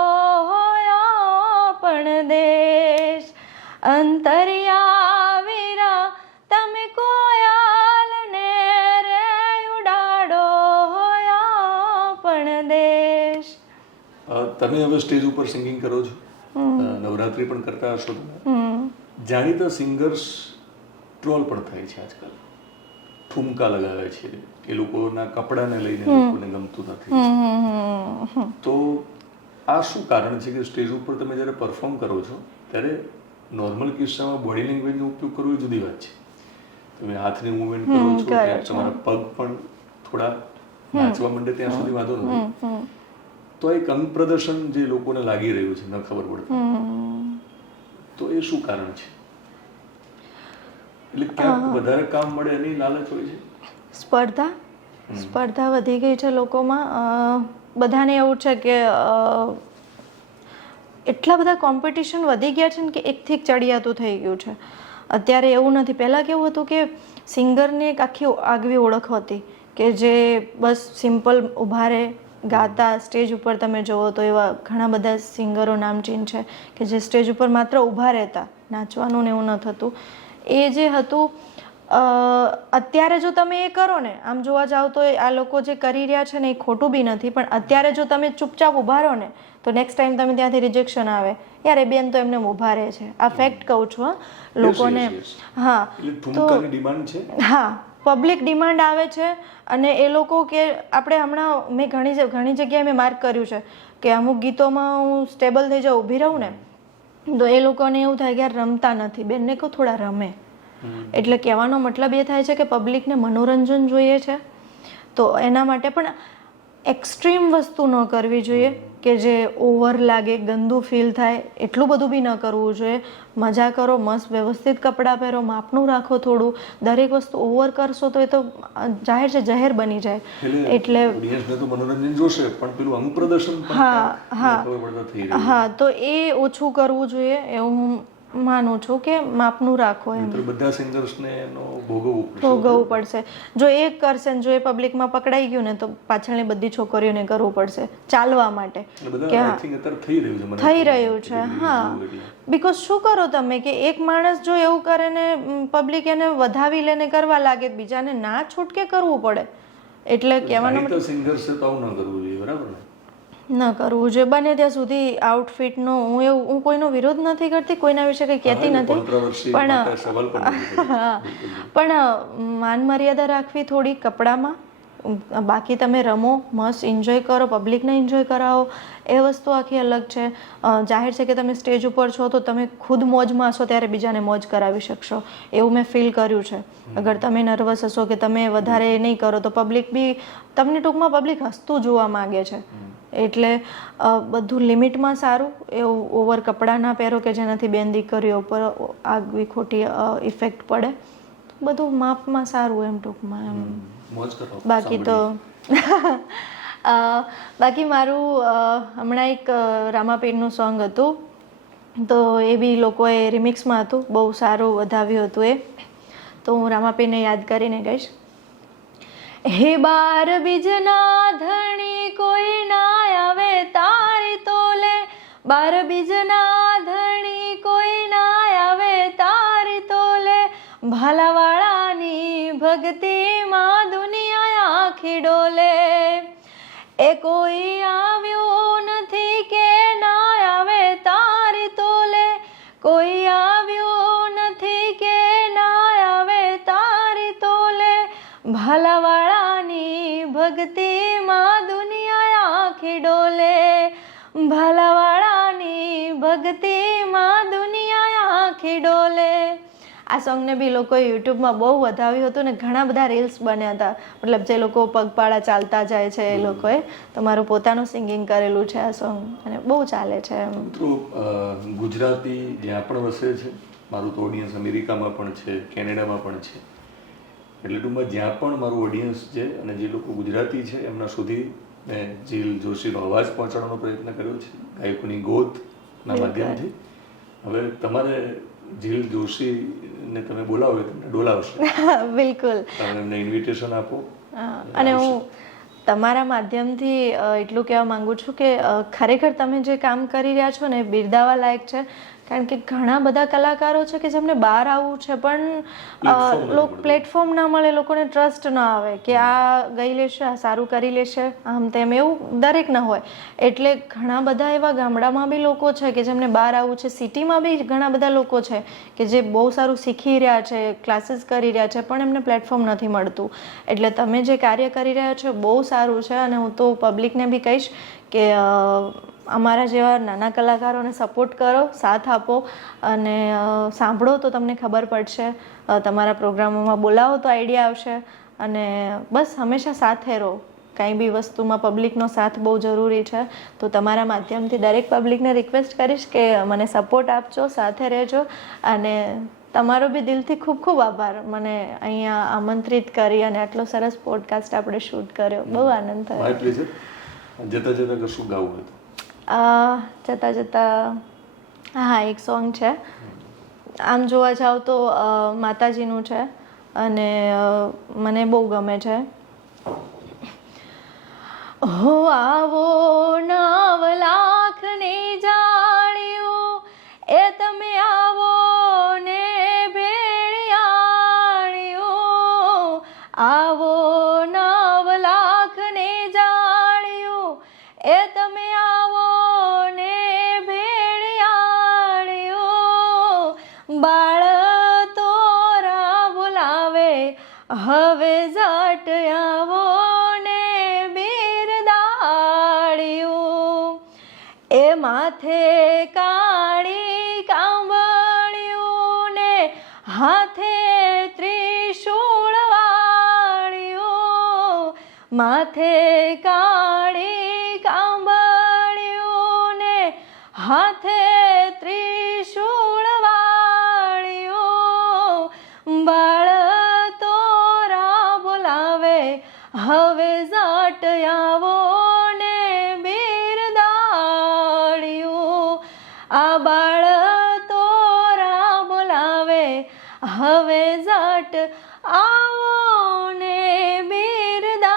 પણ દેશ, અંતરિયા વીરા તમે કોયાલને રે ઉડાડો પણ દેશ. તમે હવે સ્ટેજ ઉપર સિંગિંગ કરો છો, નવરાત્રી પણ કરતા હશો તમે. જાણીતા સિંગર્સ ટ્રોલ પણ થાય છે આજકાલ, ઠુમકા લગાવે છે, એ લોકોના કપડાને લઈને લોકોને ગમતું નથી. તો આ શું કારણ છે કે સ્ટેજ ઉપર તમે જ્યારે પરફોર્મ કરો છો ત્યારે નોર્મલ કિસ્સામાં બોડી લેંગ્વેજનો ઉપયોગ કરવો એ જુદી વાત છે. તમે હાથની મૂવમેન્ટ કરો છો, તમારા પગ પણ થોડા નાચવા માંડે ત્યાં સુધી વાંધો નથી. તો એક અંગ પ્રદર્શન જે લોકોને લાગી રહ્યું છે ન ખબર પડતી, તો એ શું કારણ છે? એટલે ક્યાંક વધારે કામ મળે એની લાલચ હોય છે. સ્પર્ધા વધી ગઈ છે લોકોમાં. બધાને એવું છે કે એટલા બધા કોમ્પિટિશન વધી ગયા છે ને કે એકથી એક ચડિયાતું થઈ ગયું છે. અત્યારે એવું નથી. પહેલાં કેવું હતું કે સિંગરની એક આખી આગવી ઓળખ હતી કે જે બસ સિમ્પલ ઊભા રહે, ગાતા. સ્ટેજ ઉપર તમે જુઓ તો એવા ઘણા બધા સિંગરો નામચીન છે કે જે સ્ટેજ ઉપર માત્ર ઊભા રહેતા, નાચવાનું ને એવું ન થતું. એ જે હતું અત્યારે જો તમે એ કરો ને, આમ જોવા જાઓ તો આ લોકો જે કરી રહ્યા છે ને એ ખોટું બી નથી, પણ અત્યારે જો તમે ચૂપચાપ ઊભા રહો ને તો નેક્સ્ટ ટાઈમ તમે ત્યાંથી રિજેક્શન આવે, યાર એ બેન તો એમને ઊભા રહે છે. આ ફેક્ટ કહું છું લોકોને. હા, તો હા, પબ્લિક ડિમાન્ડ આવે છે. અને એ લોકો કે આપણે હમણાં મેં ઘણી જગ્યાએ મેં માર્ક કર્યું છે કે અમુક ગીતોમાં હું સ્ટેબલ થઈ જાઉં, ઊભી રહું ને, તો એ લોકોને એવું થાય કે યાર રમતા નથી, બેનને કહું થોડા રમે. એટલે કહેવાનો મતલબ એ થાય છે કે પબ્લિકને મનોરંજન જોઈએ છે, તો એના માટે પણ એક્સ્ટ્રીમ વસ્તુ ન કરવી જોઈએ કે જે ઓવર લાગે, ગંદુ ફીલ થાય, એટલું બધું બી ન કરવું જોઈએ. મજા કરો, મસ્ત વ્યવસ્થિત કપડાં પહેરો, માપનું રાખો થોડું. દરેક વસ્તુ ઓવર કરશો તો એ તો જાહેર છે જહેર બની જાય. એટલે ઓડિયન્સને તો મનોરંજન જોશે પણ પેલું અંગ પ્રદર્શન પણ ખબર પડતા થઈ રહ્યું. હા, તો એ ઓછું કરવું જોઈએ એવું હું માનું છું કે માપનું રાખો એમ. બધા સિંગર્સને એનો ભોગવવું પડશે. જો એ કરશે ને જો એ પબ્લિકમાં પકડાઈ ગયું ને તો પાછળની બધી છોકરીઓને કરવું પડશે ચાલવા માટે. થઈ રહ્યું છે. હા, બીકોઝ શું કરો તમે કે એક માણસ જો એવું કરે ને પબ્લિક એને વધાવી લેને કરવા લાગે, બીજાને ના છૂટકે કરવું પડે. એટલે કહેવાનો મતલબ સિંગર્સે તો આવું ન કરવું જોઈએ, બરાબર ને? ન કરવું જોઈએ. બને ત્યાં સુધી આઉટફિટનો હું કોઈનો વિરોધ નથી કરતી, કોઈના વિશે કંઈ કહેતી નથી, પણ માન મર્યાદા રાખવી થોડી કપડામાં. બાકી તમે રમો, મસ્ત એન્જોય કરો, પબ્લિકને એન્જોય કરાવો, એ વસ્તુ આખી અલગ છે. જાહેર છે કે તમે સ્ટેજ ઉપર છો તો તમે ખુદ મોજમાં હશો ત્યારે બીજાને મોજ કરાવી શકશો, એવું મેં ફીલ કર્યું છે. અગર તમે નર્વસ હશો કે તમે વધારે નહીં કરો તો પબ્લિક બી તમને, ટૂંકમાં પબ્લિક હસતું જોવા માગે છે. એટલે બધું લિમિટમાં સારું. એવું ઓવર કપડાં ના પહેરો કે જેનાથી બેન દીકરીઓ પર આગવી ખોટી ઇફેક્ટ પડે. બધું માપમાં સારું એમ ટૂંકમાં એમ. બાકી તો બાકી મારું હમણાં એક રામાપીરનું સોંગ હતું, તો એ બી લોકોએ રિમિક્સમાં હતું, બહુ સારું વધાવ્યું હતું એ. તો હું રામાપીરને યાદ કરીને ગઈશ. હે બાર બીજના ધણી કોઈ ના આવે તારી તોલે, બાર બીજના ધણી કોઈ ના આવે તારી તોલે, ભાલાવાળાની ભક્તિમાં દુનિયા આખી ડોલે. એ કોઈ આવ્યું નથી કે ના આવે તારી તોલે, કોઈ આવ્યું નથી કે ના આવે તારી તોલે, ભાલાવાળાની ભક્તિમાં દુનિયા આખી ડોલે, ભાલાવાળાની ભક્તિમાં દુનિયા આખી ડોલે. આ સોંગને બી લોકોએ યુટ્યુબમાં બહુ વધાવ્યું હતું ને ઘણા બધા રીલ્સ બન્યા હતા. મતલબ જે લોકો પગપાળા ચાલતા જાય છે એ લોકોએ તમારું પોતાનું સિંગિંગ કરેલું છે આ સોંગ, અને બહુ ચાલે છે. મિત્રો, ગુજરાતી જ્યાં પણ વસે છે, મારું તો ઓડિયન્સ અમેરિકામાં પણ છે, કેનેડામાં પણ છે, એટલે ટૂંકમાં જ્યાં પણ મારું ઓડિયન્સ છે અને જે લોકો ગુજરાતી છે એમના સુધી મેં જીલ જોશીનો અવાજ પહોંચાડવાનો પ્રયત્ન કર્યો છે, ગાયકોની ગોતના માધ્યમથી. હવે તમારે જીલ જોશીને તમે બોલાવો, તમને ડોલાવશે. બિલકુલ. તમે એમને ઇન્વિટેશન આપો. અને હું તમારા માધ્યમથી એટલું કહેવા માંગુ છું કે ખરેખર તમે જે કામ કરી રહ્યા છો ને એ બિરદાવા લાયક છે. કારણ કે ઘણા બધા કલાકારો છે કે જેમને બહાર આવવું છે પણ પ્લેટફોર્મ ના મળે, લોકોને ટ્રસ્ટ ના આવે કે આ ગઈ લેશે, આ સારું કરી લેશે, આમ તેમ એવું દરેક ના હોય. એટલે ઘણા બધા એવા ગામડામાં બી લોકો છે કે જેમને બહાર આવવું છે, સિટીમાં બી ઘણા બધા લોકો છે કે જે બહુ સારું શીખી રહ્યા છે, ક્લાસીસ કરી રહ્યા છે, પણ એમને પ્લેટફોર્મ નથી મળતું. એટલે તમે જે કાર્ય કરી રહ્યા છો બહુ સારું છે, અને હું તો પબ્લિકને બી કહીશ કે અમારા જેવા નાના કલાકારોને સપોર્ટ કરો, સાથ આપો, અને સાંભળો તો તમને ખબર પડશે. તમારા પ્રોગ્રામોમાં બોલાવો તો આઈડિયા આવશે. અને બસ હંમેશા સાથે રહો. કાંઈ બી વસ્તુમાં પબ્લિકનો સાથ બહુ જરૂરી છે. તો તમારા માધ્યમથી દરેક પબ્લિકને રિક્વેસ્ટ કરીશ કે મને સપોર્ટ આપજો, સાથે રહેજો. અને તમારો બી દિલથી ખૂબ ખૂબ આભાર, મને અહીંયા આમંત્રિત કરી અને આટલો સરસ પોડકાસ્ટ આપણે શૂટ કર્યો. બહુ આનંદ થયો. જતા જતા કશું ગાવું હતું? જતા જતા હા, એક સોંગ છે. આમ જોવા જાવ તો માતાજીનું છે અને મને બહુ ગમે છે. હો આવો નવ લાખની જાણ્યું, એ તમે આવો ને ભેળિયાળ્યું, આવો નવ લાખની જાણ્યું, એ તમે આવો ને ભેળિયાળ્યું, બાળ તોરા બોલાવે હવે ઝટ આવો ને બિરદાળ્યું, એ માથે કાળી કાંબળ્યું ને હાથે માથે કાળી કાંબળિયું ને હાથે ત્રિશૂળ વાળ્યું બાળ તોરા બોલાવે હવે ઝાટ આવો ને બિરદાળ્યું આ બાળ તોરા બોલાવે હવે ઝાટ આવો ને બિરદાળ્યું.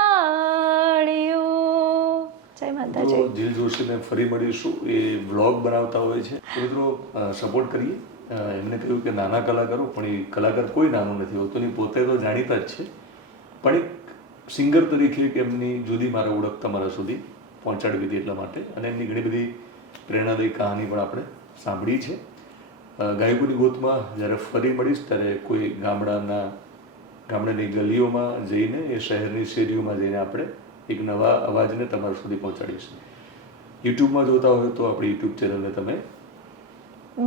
જય માતાજી. મિત્રો જીલ જોશીને ફરી મળીશું. એ વ્લોગ બનાવતા હોય છે. તો મિત્રો સપોર્ટ કરીએ. એમને કહ્યું કે નાના કલાકારો, પણ એ કલાકાર કોઈ નાનું નથી હોતું. એ પોતે તો જાણીતા જ છે, પણ એક સિંગર તરીકે કે એમની જુદી મારે ઓળખ તમારા સુધી પહોંચાડવી હતી એટલા માટે. અને એમની ઘણી બધી પ્રેરણાદાયી કહાની પણ આપણે સાંભળી છે. ગાયકોની ગોતમાં જ્યારે ફરી મળીશ ત્યારે કોઈ ગામડાની ગલીઓમાં જઈને, એ શહેરની શેરીઓમાં જઈને આપણે એક નવા અવાજને તમારા સુધી પહોંચાડીશું. યુટ્યુબમાં જોતા હોય તો આપણી યુટ્યુબ ચેનલને તમે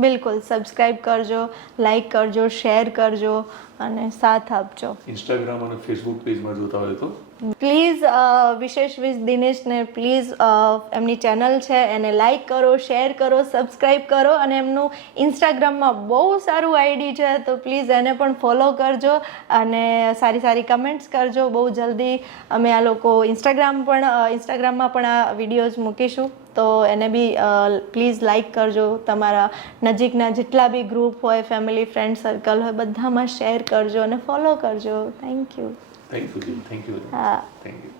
બિલકુલ સબસ્ક્રાઇબ કરજો, લાઈક કરજો, શેર કરજો અને સાથ આપજો. ઇન્સ્ટાગ્રામ અને ફેસબુક પેજમાં જોતા હોય તો પ્લીઝ વિશેષ વિશ દિનેશને પ્લીઝ એમની ચેનલ છે એને લાઈક કરો, શેર કરો, સબસ્ક્રાઈબ કરો અને એમનું ઇન્સ્ટાગ્રામમાં બહુ સારું આઈડી છે તો પ્લીઝ એને પણ ફોલો કરજો અને સારી સારી કમેન્ટ્સ કરજો. બહુ જલ્દી અમે આ લોકો ઇન્સ્ટાગ્રામમાં પણ આ વિડીયોઝ મૂકીશું તો એને બી પ્લીઝ લાઈક કરજો. તમારા નજીકના જેટલા બી ગ્રુપ હોય, ફેમિલી ફ્રેન્ડ સર્કલ હોય, બધામાં શેર કરજો અને ફોલો કરજો. Thank you. Thank you. હા. Thank you.